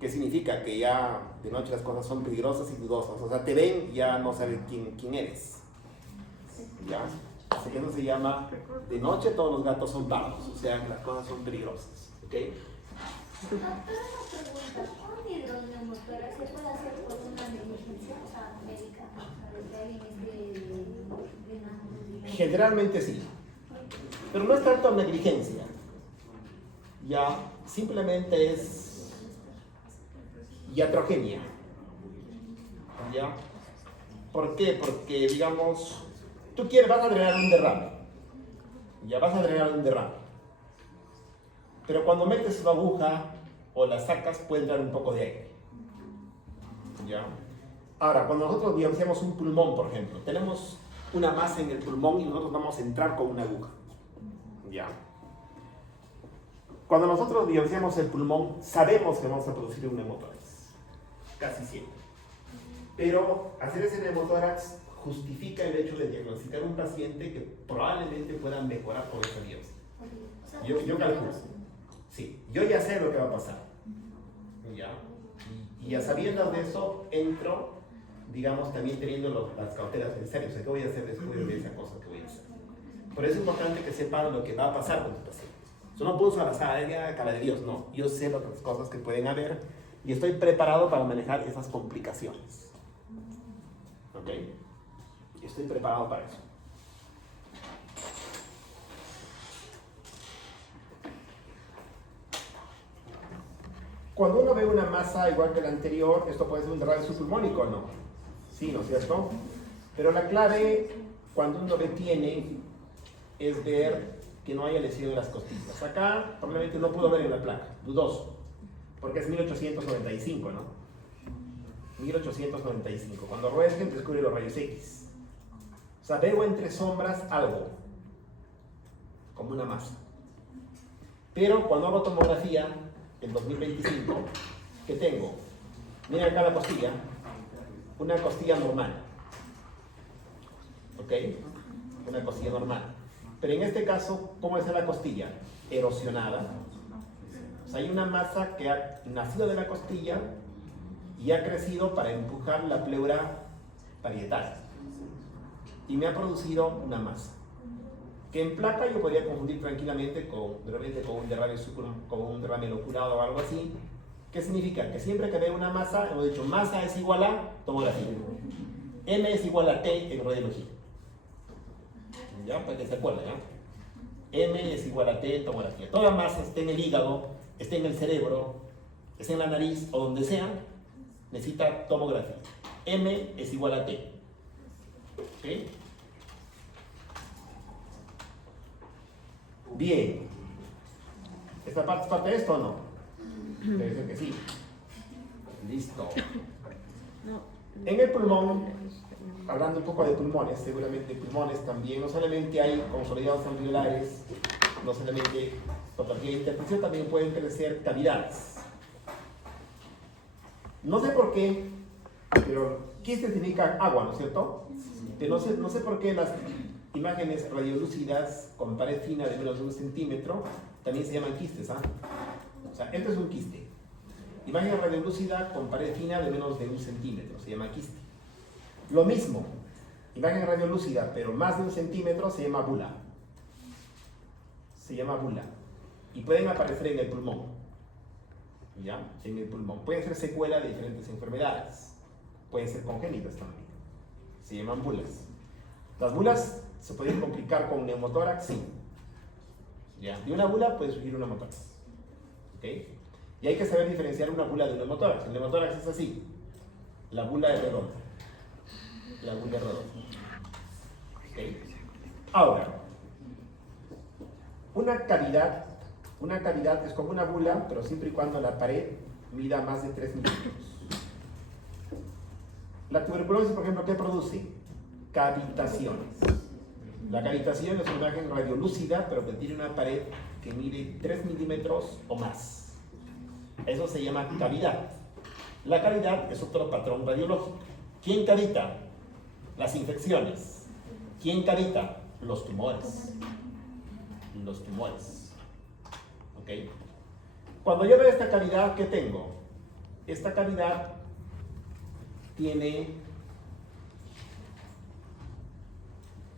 ¿Qué significa? Que ya de noche las cosas son peligrosas y dudosas. O sea, te ven y ya no saben quién eres. ¿Ya? Así que eso se llama, de noche todos los gatos son pardos. O sea, que las cosas son peligrosas. ¿Ok? Doctora, una pregunta. ¿Un hidroneumotórax se puede hacer por una negligencia médica? ¿De alguien Generalmente sí. Pero no es tanto negligencia. Ya, simplemente es iatrogenia. ¿Ya? ¿Por qué? Porque, digamos, tú vas a drenar un derrame. Ya vas a drenar un derrame. Pero cuando metes una aguja o la sacas, puede entrar un poco de aire. ¿Ya? Ahora, cuando nosotros biopsiamos un pulmón, por ejemplo, tenemos una masa en el pulmón y nosotros vamos a entrar con una aguja. ¿Ya? Cuando nosotros biopsiamos el pulmón, sabemos que vamos a producir un neumotórax. Casi siempre. Pero hacer ese neumotórax justifica el hecho de diagnosticar un paciente que probablemente pueda mejorar por esa biopsia. Yo calculo. Sí, yo ya sé lo que va a pasar. ¿Ya? Y a sabiendas de eso, entro, digamos, también teniendo las cautelas necesarias. O sea, ¿qué voy a hacer después de esa cosa que voy a hacer? Por eso es importante que sepan lo que va a pasar con tu paciente. Yo no puedo abrazar a cara de Dios, no. Yo sé las cosas que pueden haber y estoy preparado para manejar esas complicaciones. ¿Ok? Estoy preparado para eso. Cuando uno ve una masa igual que la anterior, esto puede ser un derrame subpulmónico, ¿no? Sí, ¿no es cierto? Pero la clave, cuando uno detiene, es ver que no haya lesión en las costillas. Acá probablemente no puedo ver en la placa, dudoso, porque es 1895, ¿no? 1895. Cuando Röntgen descubre los rayos X. O sea, veo entre sombras algo, como una masa. Pero cuando hago tomografía, en 2025, ¿qué tengo? Miren acá la costilla, una costilla normal. ¿Ok? Una costilla normal. Pero en este caso, ¿cómo es la costilla? Erosionada. O sea, hay una masa que ha nacido de la costilla y ha crecido para empujar la pleura parietal. Y me ha producido una masa. Que en placa yo podría confundir tranquilamente con un derrame loculado o algo así. ¿Qué significa? Que siempre que veo una masa, hemos dicho, masa es igual a tomografía. M es igual a T en radiología. ¿Ya? Para que se acuerden, ¿ya? M es igual a T en tomografía. Toda masa, esté en el hígado, esté en el cerebro, esté en la nariz o donde sea, necesita tomografía. M es igual a T. ¿Ok? Bien. ¿Esta parte es parte de esto o no? Debe ser que sí. Listo. En el pulmón, hablando un poco de pulmones, seguramente pulmones también, no solamente hay consolidados alveolares, no solamente patología de intersticial, también pueden crecer cavidades. No sé por qué, pero quiste significa agua, ¿no es cierto? Pero no sé por qué las imágenes radiolúcidas con pared fina de menos de 1 centímetro también se llaman quistes, ¿ah? O sea, este es un quiste. Imagen radiolúcida con pared fina de menos de 1 centímetro, se llama quiste. Lo mismo, imagen radiolúcida, pero más de 1 centímetro, se llama bula. Se llama bula. Y pueden aparecer en el pulmón. ¿Ya? En el pulmón. Pueden ser secuela de diferentes enfermedades. Pueden ser congénitas también. Se llaman bulas. Las bulas se pueden complicar con neumotórax, sí. ¿Ya? De una bula puede surgir un neumotórax. ¿Ok? Y hay que saber diferenciar una bula de un neumotórax. El neumotórax es así. La bula es redonda. La bula es redonda. ¿Ok? Ahora, una cavidad es como una bula, pero siempre y cuando la pared mida más de 3 milímetros. La tuberculosis, por ejemplo, ¿qué produce? Cavitaciones. La cavitación es una imagen radiolúcida, pero que tiene una pared que mide 3 milímetros o más. Eso se llama cavidad. La cavidad es otro patrón radiológico. ¿Quién cavita? Las infecciones. ¿Quién cavita? Los tumores. Los tumores. ¿Ok? Cuando yo veo esta cavidad, ¿qué tengo? Esta cavidad tiene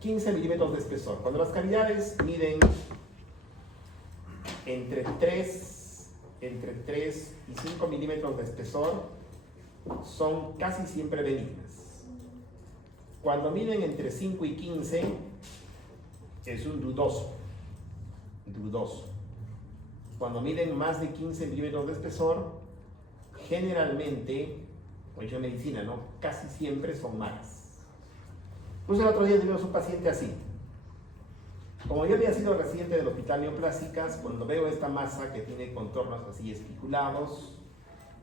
15 milímetros de espesor. Cuando las cavidades miden entre 3 y 5 milímetros de espesor, son casi siempre benignas. Cuando miden entre 5 y 15, es un dudoso. Cuando miden más de 15 milímetros de espesor, generalmente, como he dicho en medicina, ¿no? Casi siempre son malas. Pues el otro día tuvimos un paciente así. Como yo había sido residente del Hospital Neoplásicas, cuando veo esta masa que tiene contornos así espiculados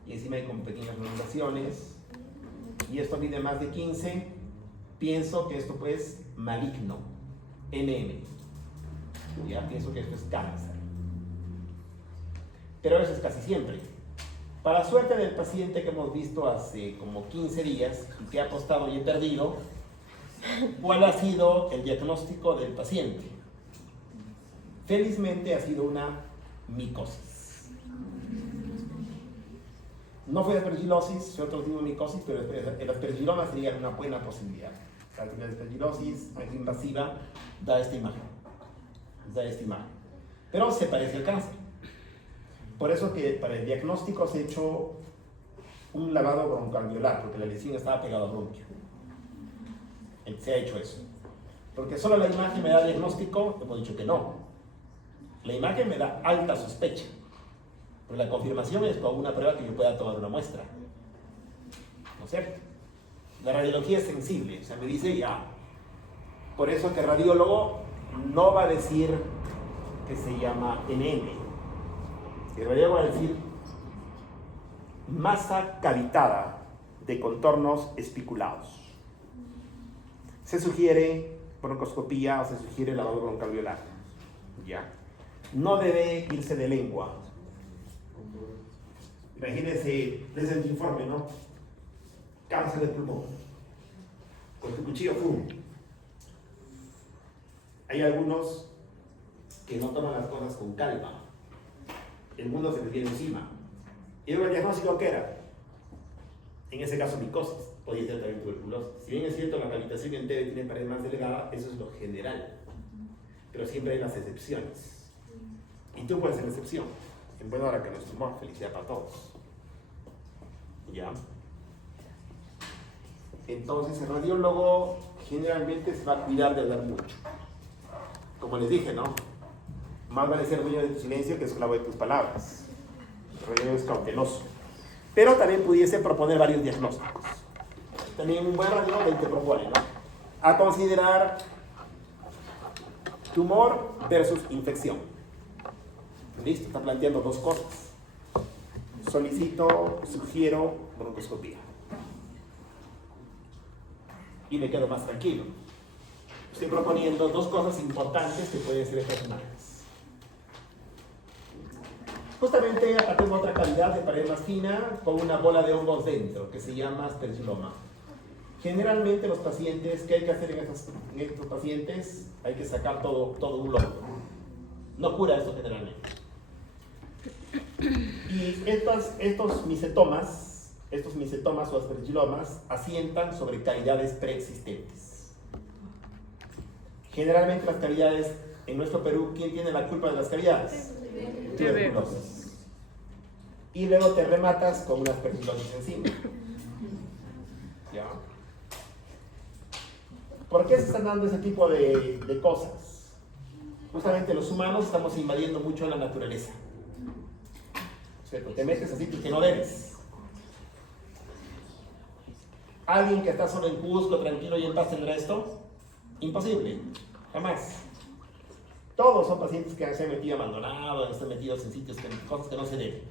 y encima hay como pequeñas ondulaciones y esto mide más de 15, pienso que esto pues maligno, NM. Ya pienso que esto es cáncer. Pero eso es casi siempre. Para suerte del paciente que hemos visto hace como 15 días y que ha apostado y he perdido, ¿cuál ha sido el diagnóstico del paciente? Felizmente ha sido una micosis. No fue aspergilosis, fue otro tipo de micosis, pero el aspergiloma sería una buena posibilidad. La aspergilosis invasiva da esta imagen. Pero se parece al cáncer. Por eso que para el diagnóstico se ha hecho un lavado broncoalveolar, porque la lesión estaba pegada al bronquio. Se ha hecho eso. Porque solo la imagen me da diagnóstico, hemos dicho que no. La imagen me da alta sospecha. Pero la confirmación es con una prueba que yo pueda tomar una muestra. ¿No es cierto? La radiología es sensible, o sea, me dice ya. Por eso que el radiólogo no va a decir que se llama NN. El radiólogo va a decir masa cavitada de contornos espiculados. Se sugiere broncoscopía o se sugiere lavado broncoalveolar. ¿Ya? No debe irse de lengua. Imagínense, les el informe, ¿no? Cáncer de pulmón. Con tu cuchillo, ¡pum! Hay algunos que no toman las cosas con calma. El mundo se les viene encima. Y luego el diagnóstico, ¿qué era? En ese caso, micosis. Podría ser también tuberculosis. Si bien es cierto, la cavitación entera tiene pared más delgada, eso es lo general. Pero siempre hay las excepciones. Y tú puedes ser la excepción. En buena hora que no es tumor, felicidad para todos. ¿Ya? Entonces, el radiólogo generalmente se va a cuidar de hablar mucho. Como les dije, ¿no? Más vale ser dueño de tu silencio que esclavo de tus palabras. El radiólogo es cauteloso. Pero también pudiese proponer varios diagnósticos. También un buen radiólogo te propone, ¿no? A considerar tumor versus infección. Listo, está planteando dos cosas. Solicito, sugiero broncoscopía. Y me quedo más tranquilo. Estoy proponiendo dos cosas importantes que pueden ser estas imágenes. Justamente acá tengo otra cavidad de pared más fina con una bola de hongos dentro que se llama aspergilloma. Generalmente los pacientes, ¿qué hay que hacer en estos pacientes? Hay que sacar todo un lobo. No cura esto generalmente. Y estos micetomas o aspergillomas asientan sobre cavidades preexistentes. Generalmente las cavidades, en nuestro Perú, ¿quién tiene la culpa de las cavidades? Tuberculosis. Y luego te rematas con una aspergillosis encima. ¿Ya? ¿Por qué se están dando ese tipo de cosas? Justamente los humanos estamos invadiendo mucho la naturaleza. ¿Cierto? Te metes así que no debes. ¿Alguien que está solo en Cusco, tranquilo y en paz tendrá esto? Imposible, jamás. Todos son pacientes que se han metido abandonados, están metidos en sitios, cosas que no se deben.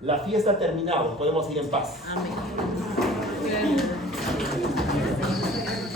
La fiesta ha terminado, podemos ir en paz. Amén.